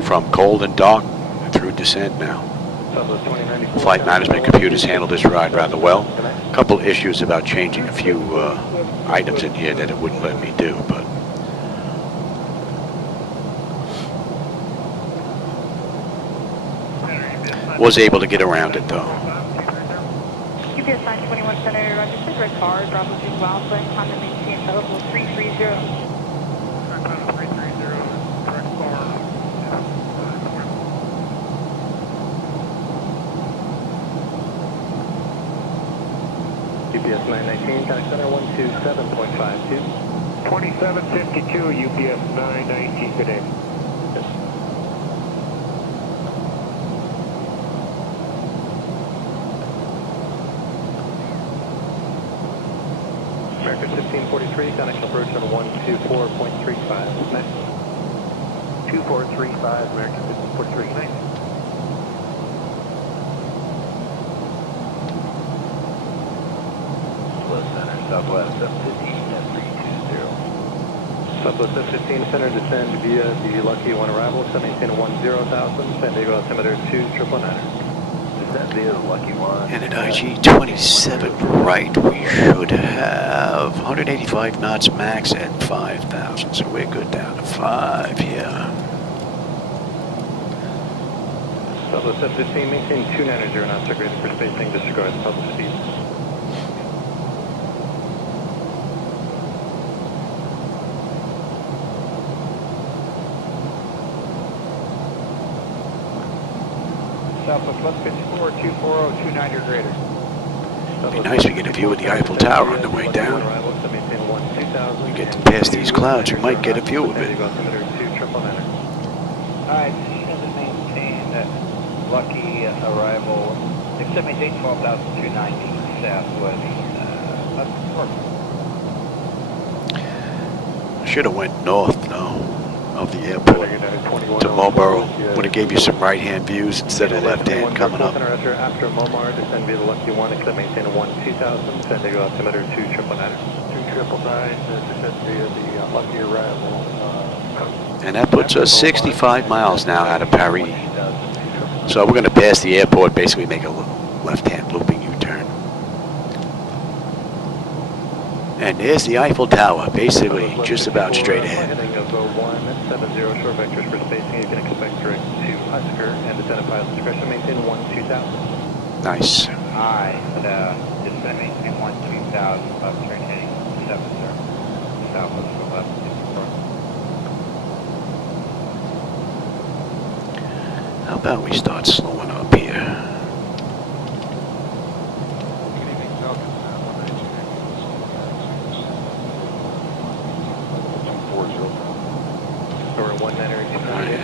From cold and dark through descent now. Flight management computers handled this ride rather well. A couple issues about changing a few items in here that it wouldn't let me do, but was able to get around it though. UPS 921 Center, Roger, this is Red Car, Bravo 2 Alpha, Honda maintain level 330. UPS 919, contact center 127.52. 2752 UPS 919, good day. American 1543, contact approach on 124.35. Next. 2435 American 1543, nice. Southwest 715 at 320. Southwest 715 center, descend via the Lucky 1 arrival, 718 10,000, San Diego altimeter 2999. Descend via the Lucky 1. And at IG 27 right, we should have 185 knots max at 5,000. So we're good down to 5 here. Southwest 715, maintain 290 knots, are graded for spacing, disregard the public speed. Southwest 154, 240, 29 or greater. It'd be nice if we get a view of the Eiffel Tower on the way down. We get to pass these clouds, we might get a view of it. Alright, Descend maintain that Lucky arrival, 678, 12,290 Southwest. Should have went north, though, of the airport to Marlboro. Would have gave you some right-hand views instead of left-hand coming up. After Momar, descend via the Lucky 1, except maintain 12000, San Diego altimeter 2999. 2999, descend via the Lucky arrival. And that puts us 65 miles now out of Paris. So we're going to pass the airport, basically make a left-hand looping U-turn. And there's the Eiffel Tower, basically just about straight ahead. Heading of 170 short vectors for spacing, you can expect direct to Husker and descend at pilot's discretion, maintain 12000. Nice. Alright, descend maintain 12000, left turn heading 7, sir. Southwest for left, 64. How about we start slowing up here?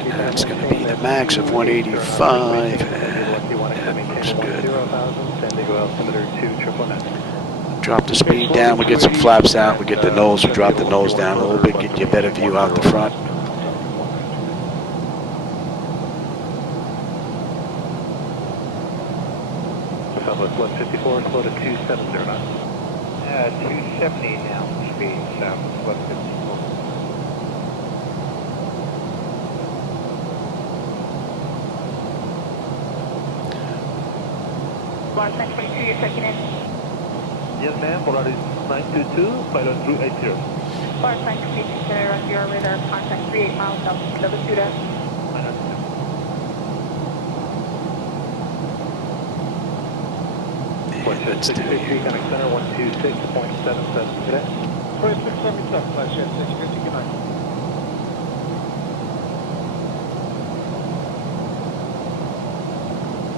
And that's going to be the max of 185. And that looks good. Drop the speed down, we get some flaps out, we get the nose, we drop the nose down a little bit, get you a better view out the front. Southwest 154, slow to 270 knots. 270 now, speed, Southwest 154. Polaris 922, you're checking in. Yes, ma'am. Polaris 922, pilot 380. Polaris 922, Center, on your radar, contact 38 miles south of Lavastuda. Let's do it. Connect center 126.77 today. 2677, flash, yes, 650, good night.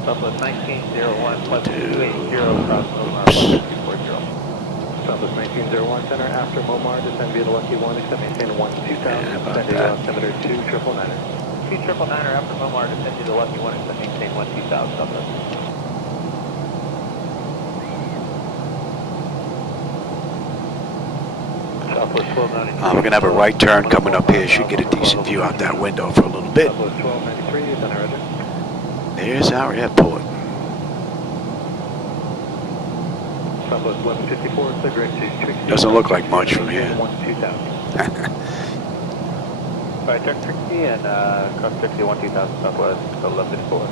Southwest 1901, plus 280, cross Momar 1240. Southwest 1901, center after Momar, descend via the Lucky 1, except maintain 12000, San Diego altimeter 2999. 2999 after Laminar, descend to the lucky one and maintain 12000 Southwest. Southwest 1293. We're going to have a right turn coming up here. Should get a decent view out that window for a little bit. Southwest 1293, is on our roger. There's our airport. Southwest 1154, so direct to Trixie. Doesn't look like much from here. 2000. Right, check Trixie and cross Trixie 12000 Southwest 1154.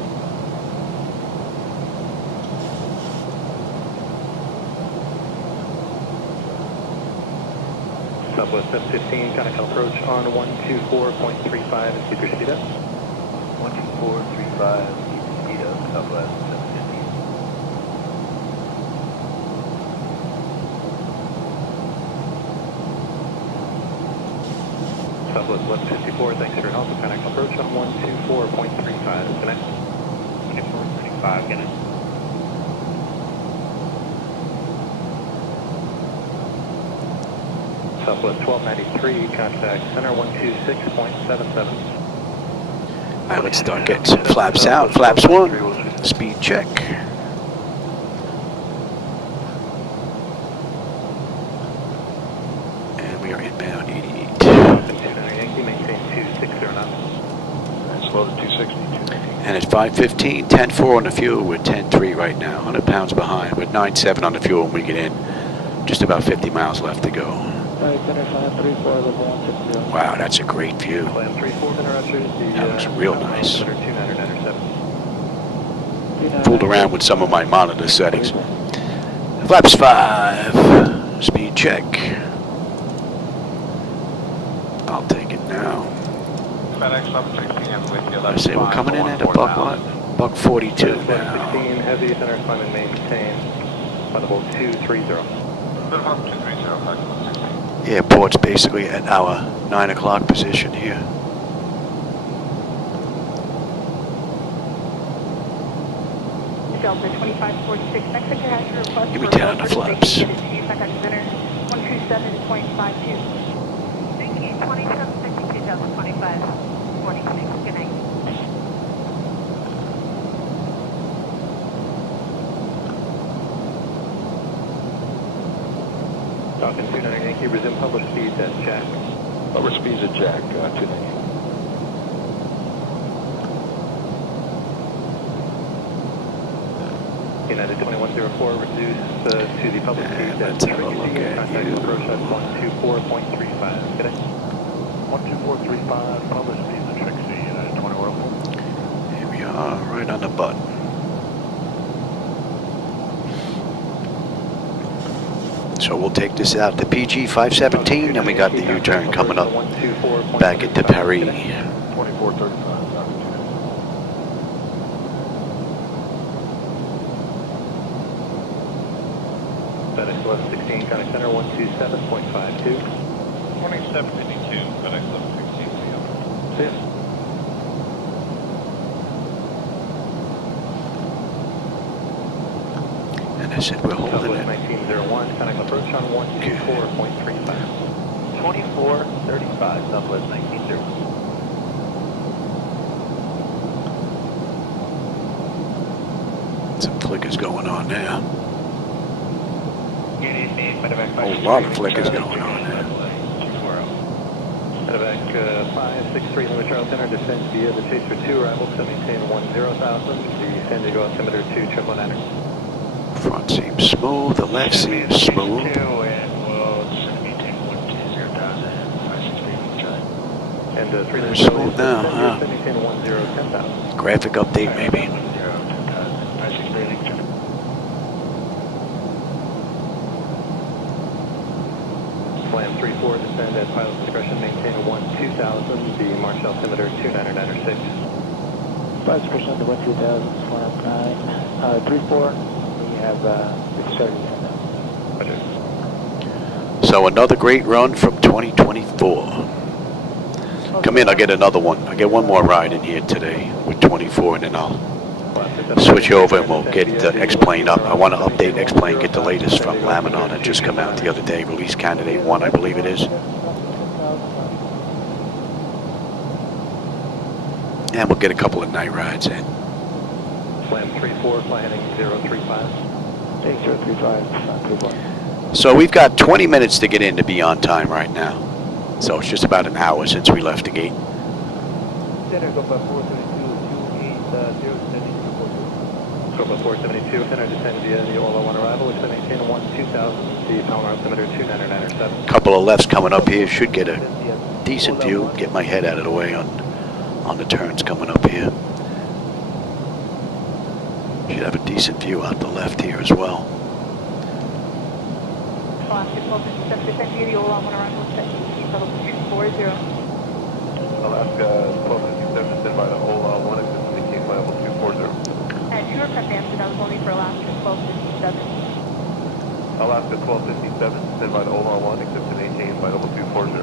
Southwest 715, kind of approach on 124.35 and see speed up. 124.35, speed up, Southwest 715. Southwest 1154, thanks for your help. Kind of approach on 124.35, connect. 124.35, get it. Southwest 1293, contact center 126.77. All right, let's start getting some flaps out. Flaps 1, speed check. And we are inbound 88. 29 Yankee, maintain 260 knots. Slow to 260. And at 5:15, 10.4 on the fuel. We're 10.3 right now, 100 pounds behind. We're 9.7 on the fuel when we get in. Just about 50 miles left to go. Wow, that's a great view. That looks real nice. Fooled around with some of my monitor settings. Flaps 5, speed check. I'll take it now. I say we're coming in at a buck 42 now. 16, heavy center climb and maintain. Level 230. Airport's basically at our 9 o'clock position here. Delta 2546, Mexico has your request. Give me 10 on the flaps. 127.52. Thank you, 2762, Delta 2546, good night. Falcon 29 Yankee, resume public speeds at Jack. Public speeds at Jack, 290. United 2104, reduce to the public speeds at let's have a look Trixie. at Contact you. approach at 124.35. Good day. 124.35, public speeds at Trixie, United 2104. Here we are, right on the button. So we'll take this out to PG 517, and we got the U-turn coming up back into Paris. 2435. FedEx 1116, contact center 127.52. 2752, FedEx 1116, See ya. And I said we're holding Southwest it. 1901, contact approach on 124.35. 2435, Southwest 1901. Some flickers going on there. A A lot of flickers going on there. Medevac 563, Lima Charles Center, descends via the Chaser 2, arrival to maintain 10,000, the San Diego altimeter 2999. Front seems smooth, the left seems smooth. And They're smooth now, huh? maintain 10,000. Graphic update maybe. Slam 3-4, descend at pilot's discretion, maintain 2000, the March altimeter 2996. 5% to 12000, slam 9. 3-4, we have started Roger. So another great run from 2024. Come in, I'll get another one. I'll get one more ride in here today with 24, and then I'll switch over and we'll get the X-Plane up. I want to update X-Plane, get the latest from Laminar that just come out the other day. Release candidate 1, I believe it is. And we'll get a couple of night rides in. Slam 34, fly heading 035. 035, So we've got 20 minutes to get in to be on time right now. So it's just about an hour since we left the gate. Center, go by 432, 280, Go by 472, center descend via the Ola 1 arrival, which maintain 12000, the power altimeter 29907. Couple of lefts coming up here. Should get a decent view. Get my head out of the way on the turns coming up here. Should have a decent view out the left here as well. Alaska 1257, descend via the Ola 1 arrival, set level 240. Alaska 1257, stand by the Ola 1, exit maintain level 240. At 2 aircraft answer, that was only for Alaska 1257. Alaska 1257, stand by the Ola 1, exit to maintain by level 240.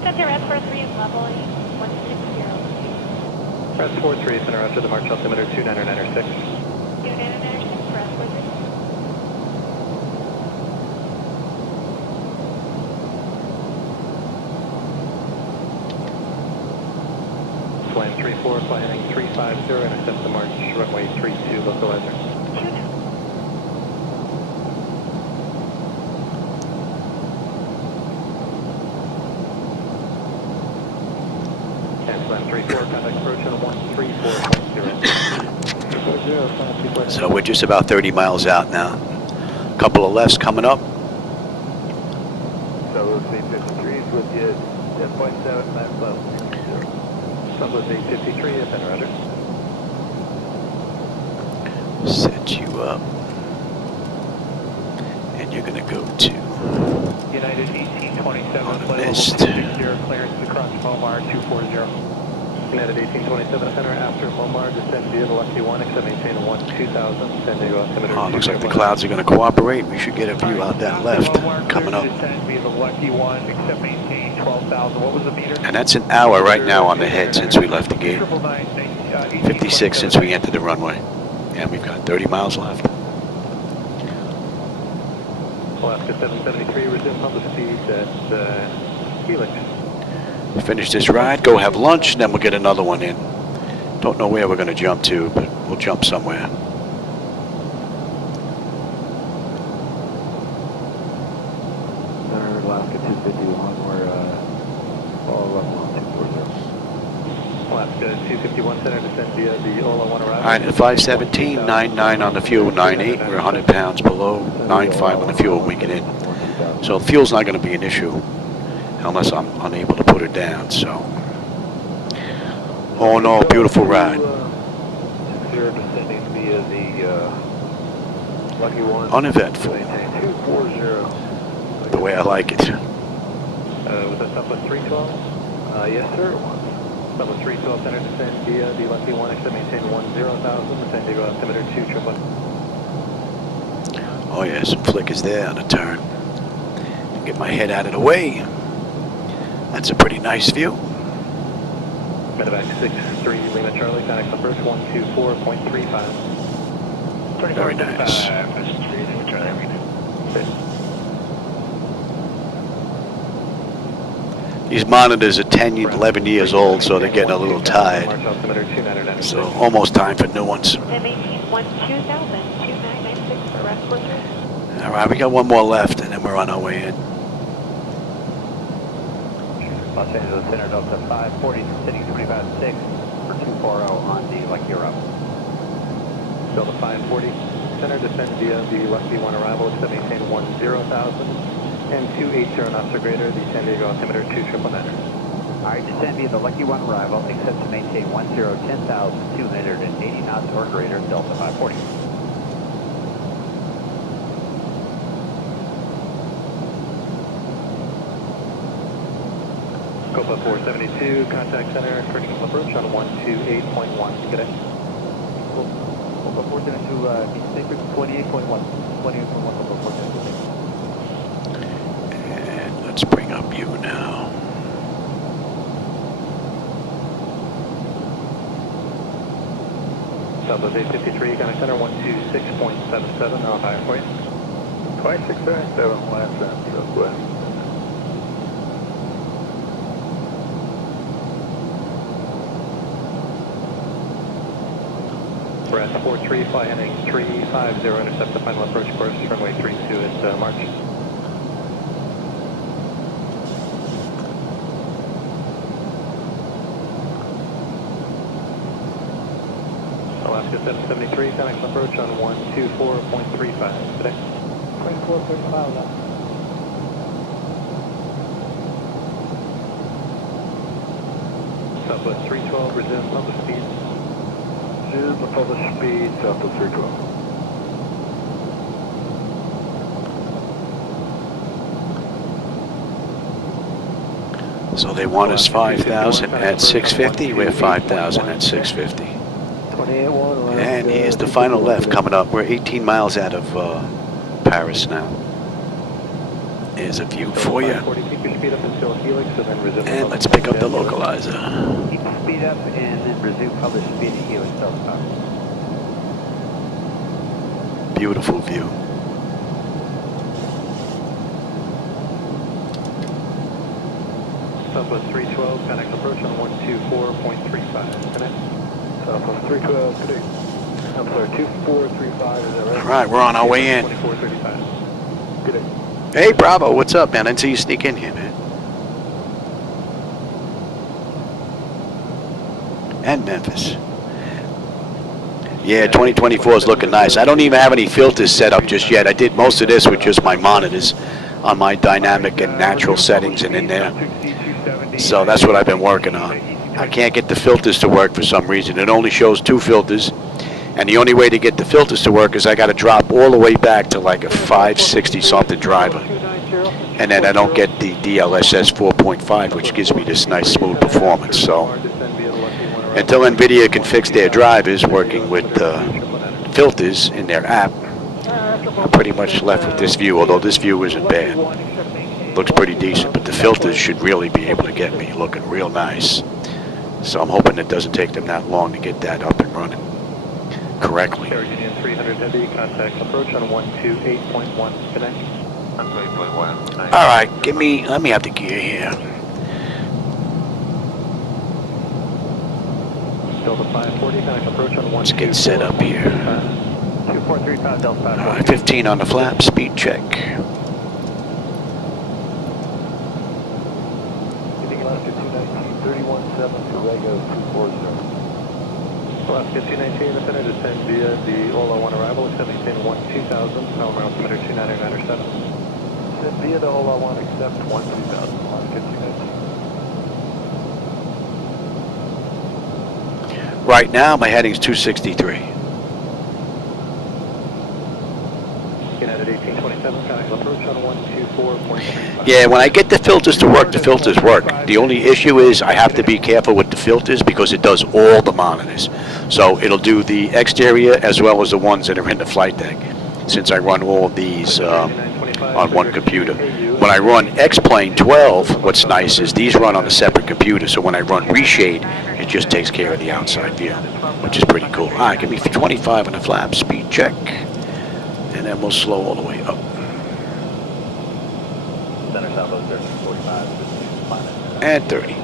Center S43 is level 160. Press 43, center after the March altimeter 29906. 29906, press 43. Slam 34, fly heading 350, intercept the March runway 32, localizer. Slam 34, contact approach on 134.0. So we're just about 30 miles out now. Couple of lefts coming up. Southwest 853 with you at 0.7, 9 level. Southwest 853, FN roger. Set you up. And you're gonna go to United 1827, on a flight level mist. 260, clearance to cross Momar 240. United 1827, center after Momar, descend via the Lucky 1, except maintain 2000, San Diego altimeter. Oh, looks like the clouds are going to cooperate. We should get a view out that left coming up. Descend via the Lucky 1, except maintain 12,000. What was the meter? And that's an hour right now on the head since we left the gate. 56 since we entered the runway. And we've got 30 miles left. Alaska 773, resume public speed at Helix. Finish this ride, go have lunch, then we'll get another one in. Don't know where we're going to jump to, but we'll jump somewhere. Center, Alaska 251, we're all up on 240. Alaska 251, center descend via the Ola 1 arrival. All right, at 517, 99 on the fuel, 98. We're 100 pounds below, 95 on the fuel when we get in. So fuel's not going to be an issue unless I'm unable to put her down, so. All in all, beautiful ride. Zero descending via the Lucky 1. Uneventful, 240. the way I like it. Was that Southwest 312? Yes, sir. Southwest 312, center descend via the Lucky 1, exit maintain 10,000, San Diego altimeter 211. Oh yeah, some flickers there on a turn. Get my head out of the way. That's a pretty nice view. Medevac 63, Lima Charlie, contact approach 124.35. Very nice. These monitors are 10, 11 years old, so they're getting a little tired. So almost time for new ones. They maintain 2996 for rest quarter. All right, we got one more left, and then we're on our way in. Los Angeles Center, Delta 540, sitting 25.6 for 240 on the Lucky arrival. Delta 540, center descend via the Lucky 1 arrival, except maintain 10,000, and 280 knots or greater, the San Diego altimeter 299. Alright, descend via the Lucky 1 arrival, except to maintain 10,280 knots or greater, Delta 540. Copa 472, contact center, critical approach on 128.1. Good day. Copa 472, Pacific 28.1. 28.1, Copa 472. And let's bring up you now. Southwest 853, contact center 126.77, now higher for you. 2677 last time, southwest. Brad 43, fly heading 350, intercept the final approach course, runway 32 at March. Alaska 773, connect approach on 124.35 today. 24.5 left. Southwest 312, resume public speed. Resume the public speed, Southwest 312. So they want us 5,000 at 650. We're 5,000 at 650. 28-1. And here's the final left coming up. We're 18 miles out of Paris now. Here's a view for you. And let's pick up the localizer. Keep the speed up and then resume public speed at Helix Delta. Beautiful view. Southwest 312, connect approach on 124.35. Connect. Southwest 312, today. I'm sorry, 2435, is that right? All right, we're on our way in. 2435. Good day. Hey, Bravo, what's up, man? I didn't see you sneak in here, man. And Memphis. Yeah, 2024 is looking nice. I don't even have any filters set up just yet. I did most of this with just my monitors on my dynamic and natural settings and in there. So that's what I've been working on. I can't get the filters to work for some reason. It only shows 2 filters. And the only way to get the filters to work is I got to drop all the way back to like a 560 something driver. And then I don't get the DLSS 4.5, which gives me this nice smooth performance. So until NVIDIA can fix their drivers working with filters in their app, I'm pretty much left with this view, although this view isn't bad. Looks pretty decent, but the filters should really be able to get me looking real nice. So I'm hoping it doesn't take them that long to get that up and running correctly. Air Union 300 Heavy, contact approach on 128.1 connect. 128.1. All right, let me have the gear here. Delta 540, connect approach on 124.35. Let's get set up here. 2435 Delta 540. All right, 15 on the flap, speed check. Alaska 219, 317 to Rego 240. Alaska 219, defender descend via the Ola 1 arrival, accepting pin 12000, power around altimeter 299.7. Descend via the Ola 1, accept 12000, Alaska 219. Right now, my heading's 263. United 1827, connect approach on 124.35. Yeah, when I get the filters to work, the filters work. The only issue is I have to be careful with the filters because it does all the monitors. So it'll do the exterior as well as the ones that are in the flight deck, since I run all these on one computer. When I run X-Plane 12, what's nice is these run on a separate computer, so when I run Reshade, it just takes care of the outside view, which is pretty cool. All right, give me 25 on the flap, speed check, and then we'll slow all the way up. Center Southwest 45. And 30.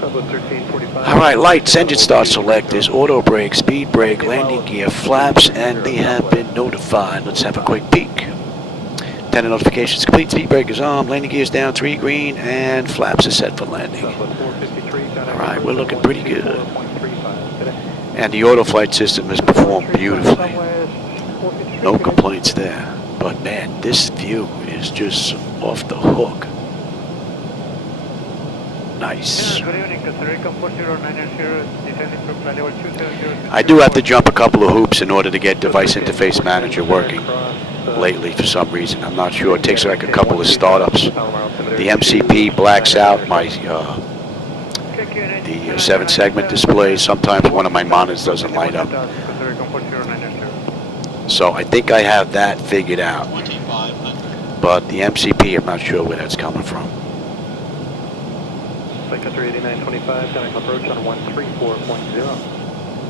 Southwest 1345. All right, lights, engine start selectors, auto brake, speed brake, landing gear, flaps, and they have been notified. Let's have a quick peek. 10 notifications complete, speed brake is on, landing gear is down, 3 green, and flaps are set for landing. All right, we're looking pretty good. And the auto flight system has performed beautifully. No complaints there. But man, this view is just off the hook. Nice. I do have to jump a couple of hoops in order to get Device Interface Manager working lately for some reason. I'm not sure. It takes like a couple of startups. The MCP blacks out my the 7-segment display. Sometimes one of my monitors doesn't light up. So I think I have that figured out. But the MCP, I'm not sure where that's coming from. Flight Country 8925, connect approach on 134.0.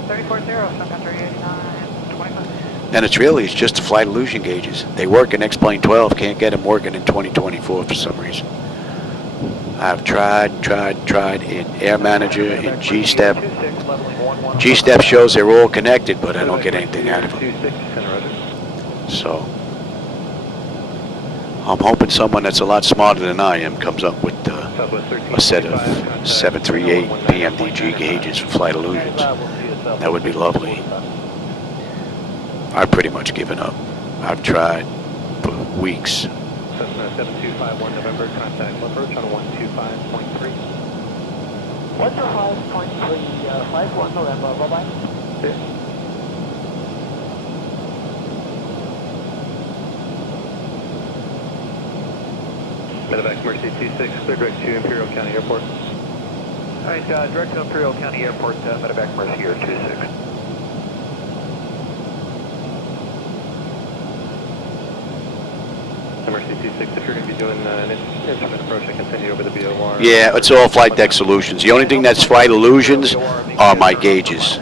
340, Sun Country 8925. And it's just the flight illusion gauges. They work in X-Plane 12, can't get them working in 2024 for some reason. I've tried in Air Manager, in G-Step. G-Step shows they're all connected, but I don't get anything out of them. So, I'm hoping someone that's a lot smarter than I am comes up with a set of 738 PMDG gauges for flight illusions. That would be lovely. I've pretty much given up. I've tried for weeks. Cessna 7251 November, contact approach on 125.3. 125.3, 51 November, bye-bye. Medevac Mercy 26, clear direct to Imperial County Airport. All right, direct to Imperial County Airport, Medevac Mercy here, 26. Mercy 26, if you're going to be doing an instrument approach, I can send you over the BOR. Yeah, it's all Flightdeck Solutions. The only thing that's flight illusions are my gauges.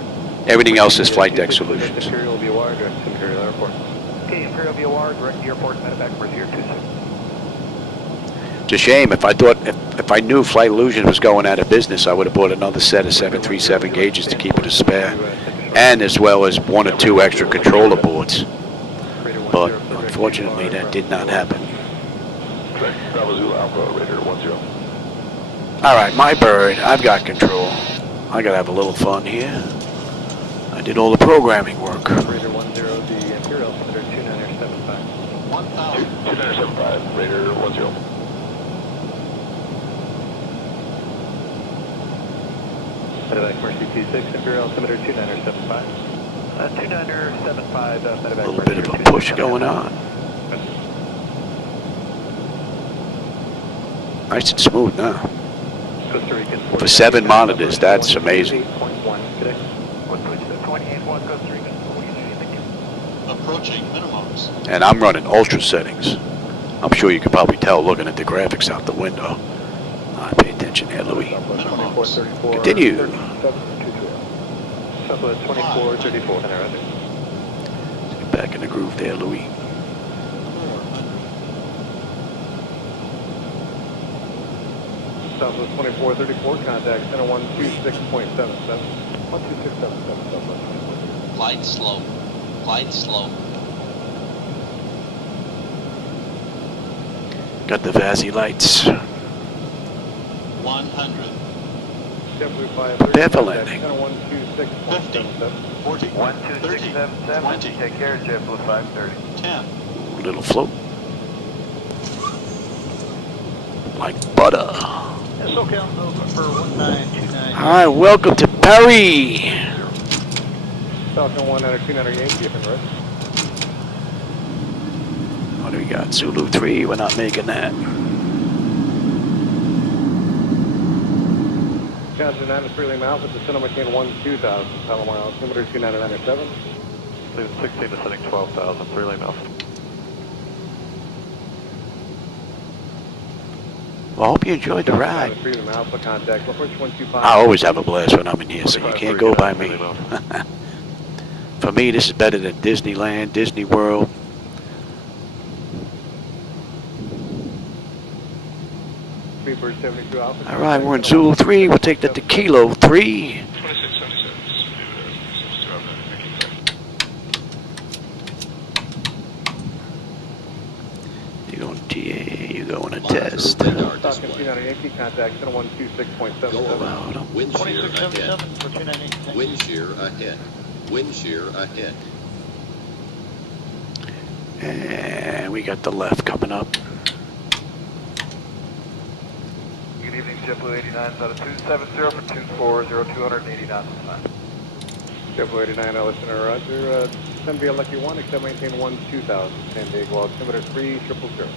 Everything else is Flightdeck Solutions. Imperial BOR, direct to Imperial Airport. Okay, Imperial VOR, direct to airport, Medevac Mercy here, 26. It's a shame. If I knew Flight Illusions was going out of business, I would have bought another set of 737 gauges to keep it a spare, and as well as 1 or 2 extra controller boards. But unfortunately, that did not happen. All right, my bird. I've got control. I gotta have a little fun here. I did all the programming work. Raider 10, the Imperial altimeter 2975. 1000. 2975, Raider 10. Medevac Mercy 26, Imperial altimeter 2975. 2975, A Medevac little Mercy bit of here, a push going on. Nice and smooth now. Costa Rican For 7 monitors, that's amazing. 28.1 today. 28.1, Costa Rica, 43. Approaching minimums. And I'm running ultra settings. I'm sure you can probably tell looking at the graphics out the window. Pay attention here, Louis. Continue. Southwest 2434. Let's get back in the groove there, Louis. Southwest 2434, contact center 126.77. 126.77 Southwest. Glide slow. Glide slow. Got the Vazzy lights. 100. Prepare for landing. 50. 40. 12677, 20. take care, JetBlue 530. 10. Little float. Like butter. SoCal Nova for 1929. All right, welcome to Paris. Falcon 19298, different right. What do we got? Zulu 3, we're not making that. Johnson 93 Lima Alpha, descend on McCain 12000, Palomar altimeter 2997. Leaving 16, descending 12,000, 3 lane alpha. Well, I hope you enjoyed the ride. 93 Lima Alpha, contact, approach 125. I always have a blast when I'm in here, so you can't go by me. For me, this is better than Disneyland, Disney World. All right, we're in Zulu 3. We'll take that to Kilo 3. You're going TA, you're going to test. Falcon 298, contact center 126.77. Go around. Wind shear ahead. 2677 for 298. Wind shear ahead. Wind shear ahead. And we got the left coming up. Good evening, JetBlue 89 out of 270 for 240, 280 knots. JetBlue 89, listener, roger. Send via Lucky 1, except maintain 12000, San Diego, altimeter 3000.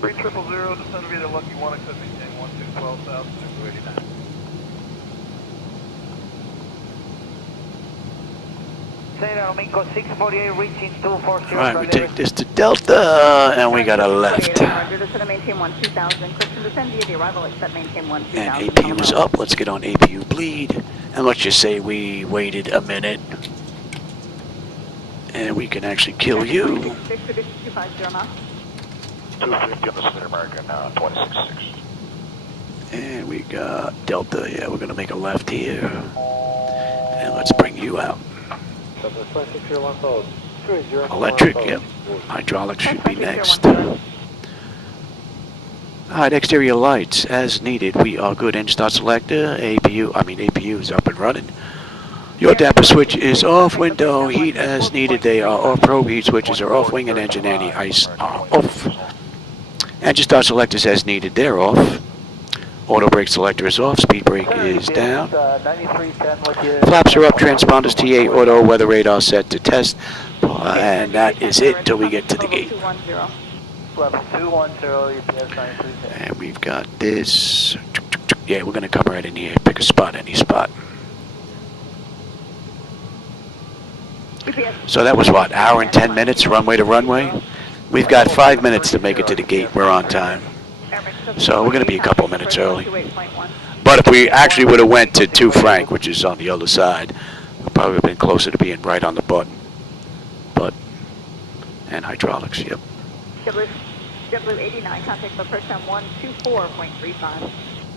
3000, descend via Lucky 1, except maintain 12,000, JetBlue 89. Domingo 648, reaching 240. All right, we take this to Delta, and we got a left. Roger, descend and maintain 12,000. Christian, descend via the arrival, except maintain 12,000. And APU is up. Let's get on APU bleed. And let's just say we waited a minute. And we can actually kill you. 250 miles. 250 on the Center American, 26.6. And we got Delta. Yeah, we're going to make a left here. And let's bring you out. Electric, yep. Hydraulics should be next. Alright, exterior lights as needed. We are good. Engine start selector. APU is up and running. Your damper switch is off. Window heat as needed. They are off. Probe heat switches are off. Wing and engine anti-ice are off. Engine start selectors as needed. They're off. Auto brake selector is off. Speed brake is down. Flaps are up. Transponders T8 auto. Weather radar set to test. And that is it till we get to the gate. And we've got this. Yeah, we're going to come right in here. Pick a spot, any spot. So that was what, hour and 10 minutes, runway to runway? We've got 5 minutes to make it to the gate. We're on time. So we're going to be a couple minutes early. But if we actually would have went to 2 Frank, which is on the other side, we'd probably have been closer to being right on the button. But, and hydraulics, yep. W89, contact for approach on 124.35.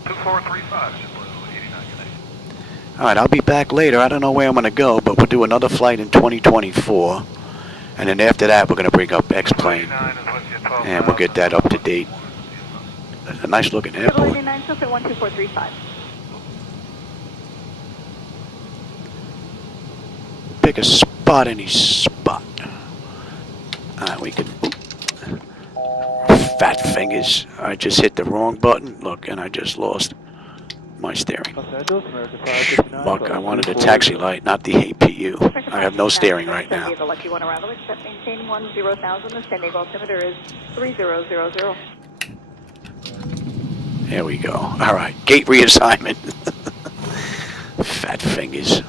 2435, Alright, I'll be back later. I don't know where I'm going to go, but we'll do another flight in 2024. And then after that, we're going to bring up X-Plane. And we'll get that up to date. A nice looking airport. W89, tilted 12435. Pick a spot, any spot. We can... Fat fingers. I just hit the wrong button. Look, and I just lost my steering. Look, I wanted a taxi light, not the APU. I have no steering right now. The lucky one arrival, except maintain 10,000. The standing altimeter is 3000. There we go. All right, gate reassignment. Fat fingers.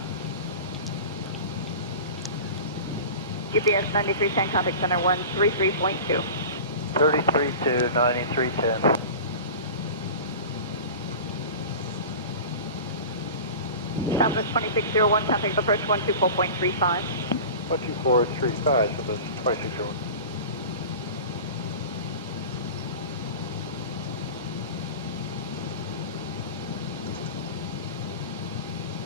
UPS 9310, contact center 133.2. 33 to 9310. Southwest 2601, contact approach 124.35. 12435, so that's 2601.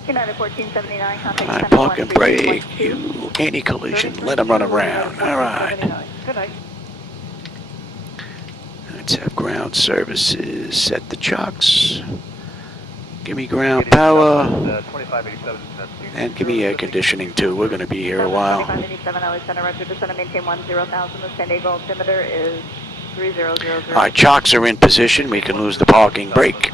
United 1479, contact All right, center park and brake. You, anti-collision. Let them run around. All right. Good night. Let's have ground services. Set the chocks. Give me ground power. 2587. And give me air conditioning too. We're going to be here a while. 2587, LA Center, Roger, descend and maintain 10,000. The standing altimeter is 3000. Our chocks are in position. We can lose the parking brake.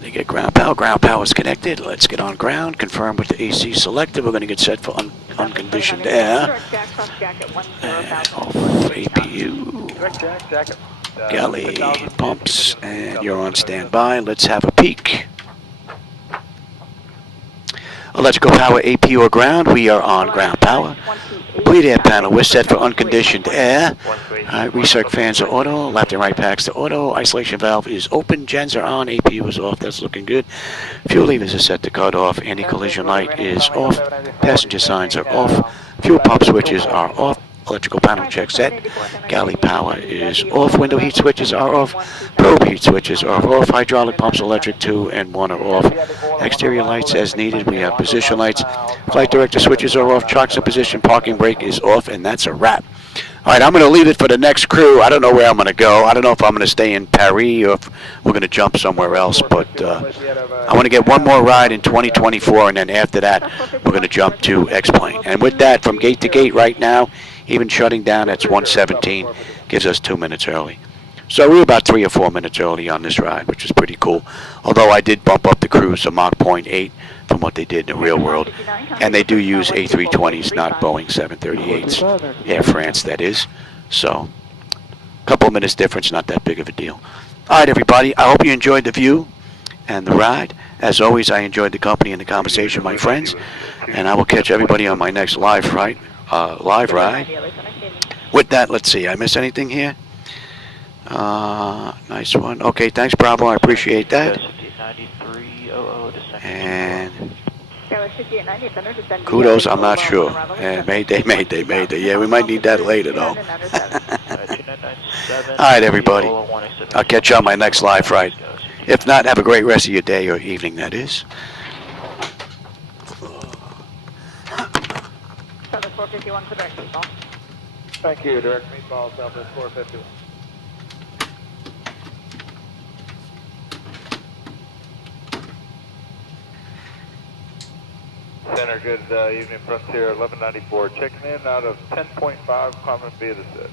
They get ground power. Ground power is connected. Let's get on ground. Confirm with the AC selector. We're going to get set for unconditioned air. And off APU. Galley pumps. And you're on standby. Let's have a peek. Electrical power, APU or ground. We are on ground power. Bleed air panel. We're set for unconditioned air. Recirc fans are auto. Left and right packs are auto. Isolation valve is open. Gens are on. APU is off. That's looking good. Fuel levers are set to cut off. Anti-collision light is off. Passenger signs are off. Fuel pump switches are off. Electrical panel check set. Galley power is off. Window heat switches are off. Probe heat switches are off. Hydraulic pumps, electric 2 and 1 are off. Exterior lights as needed. We have position lights. Flight director switches are off. Chocks in position. Parking brake is off. And that's a wrap. All right, I'm going to leave it for the next crew. I don't know where I'm going to go. I don't know if I'm going to stay in Paris or if we're going to jump somewhere else. But I want to get one more ride in 2024. And then after that, we're going to jump to X-Plane. And with that, from gate to gate right now, even shutting down at 1:17 gives us 2 minutes early. So we were about 3 or 4 minutes early on this ride, which is pretty cool. Although I did bump up the cruise to Mach 0.8 from what they did in the real world. And they do use A320s, not Boeing 738s. Air France, that is. So a couple of minutes difference, not that big of a deal. All right, everybody. I hope you enjoyed the view and the ride. As always, I enjoyed the company and the conversation, my friends. And I will catch everybody on my next live ride. With that, let's see. I miss anything here? Nice one. Okay, thanks, Bravo. I appreciate that. And Skyline 5890, center, descend. Kudos, I'm not sure. Mayday. Yeah, we might need that later, though. 2997. All right, everybody. I'll catch you on my next live flight. If not, have a great rest of your day or evening, that is. Southwest 451 for direct meatball. Thank you, direct meatball, Southwest 450. Center, good evening, Frontier 1194. Checking in out of 10.5, climbing via the set.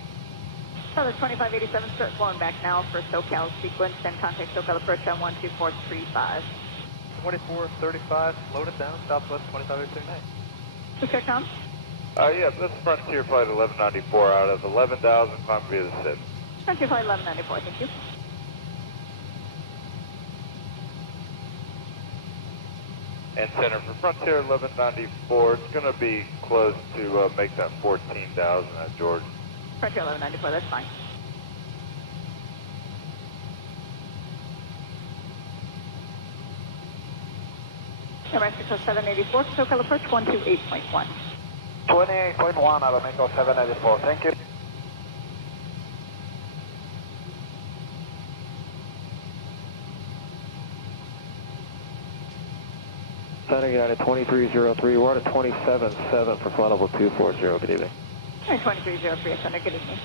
Southwest 2587, start flowing back now for SoCal sequence and contact SoCal approach on 12435. 2435, loaded down, Southwest 25839. Okay, Tom? Yeah, this is Frontier Flight 1194 out of 11,000, climbing via the set. Frontier Flight 1194, thank you. And center for Frontier 1194, it's going to be close to make that 14,000 at George. Frontier 1194, that's fine. Mexico 784, SoCal approach 128.1. 28.1 out of Mexico 784, thank you. Center United 2303, we're at a 27.7 for flight level 240, good evening. 2303, Center, good evening.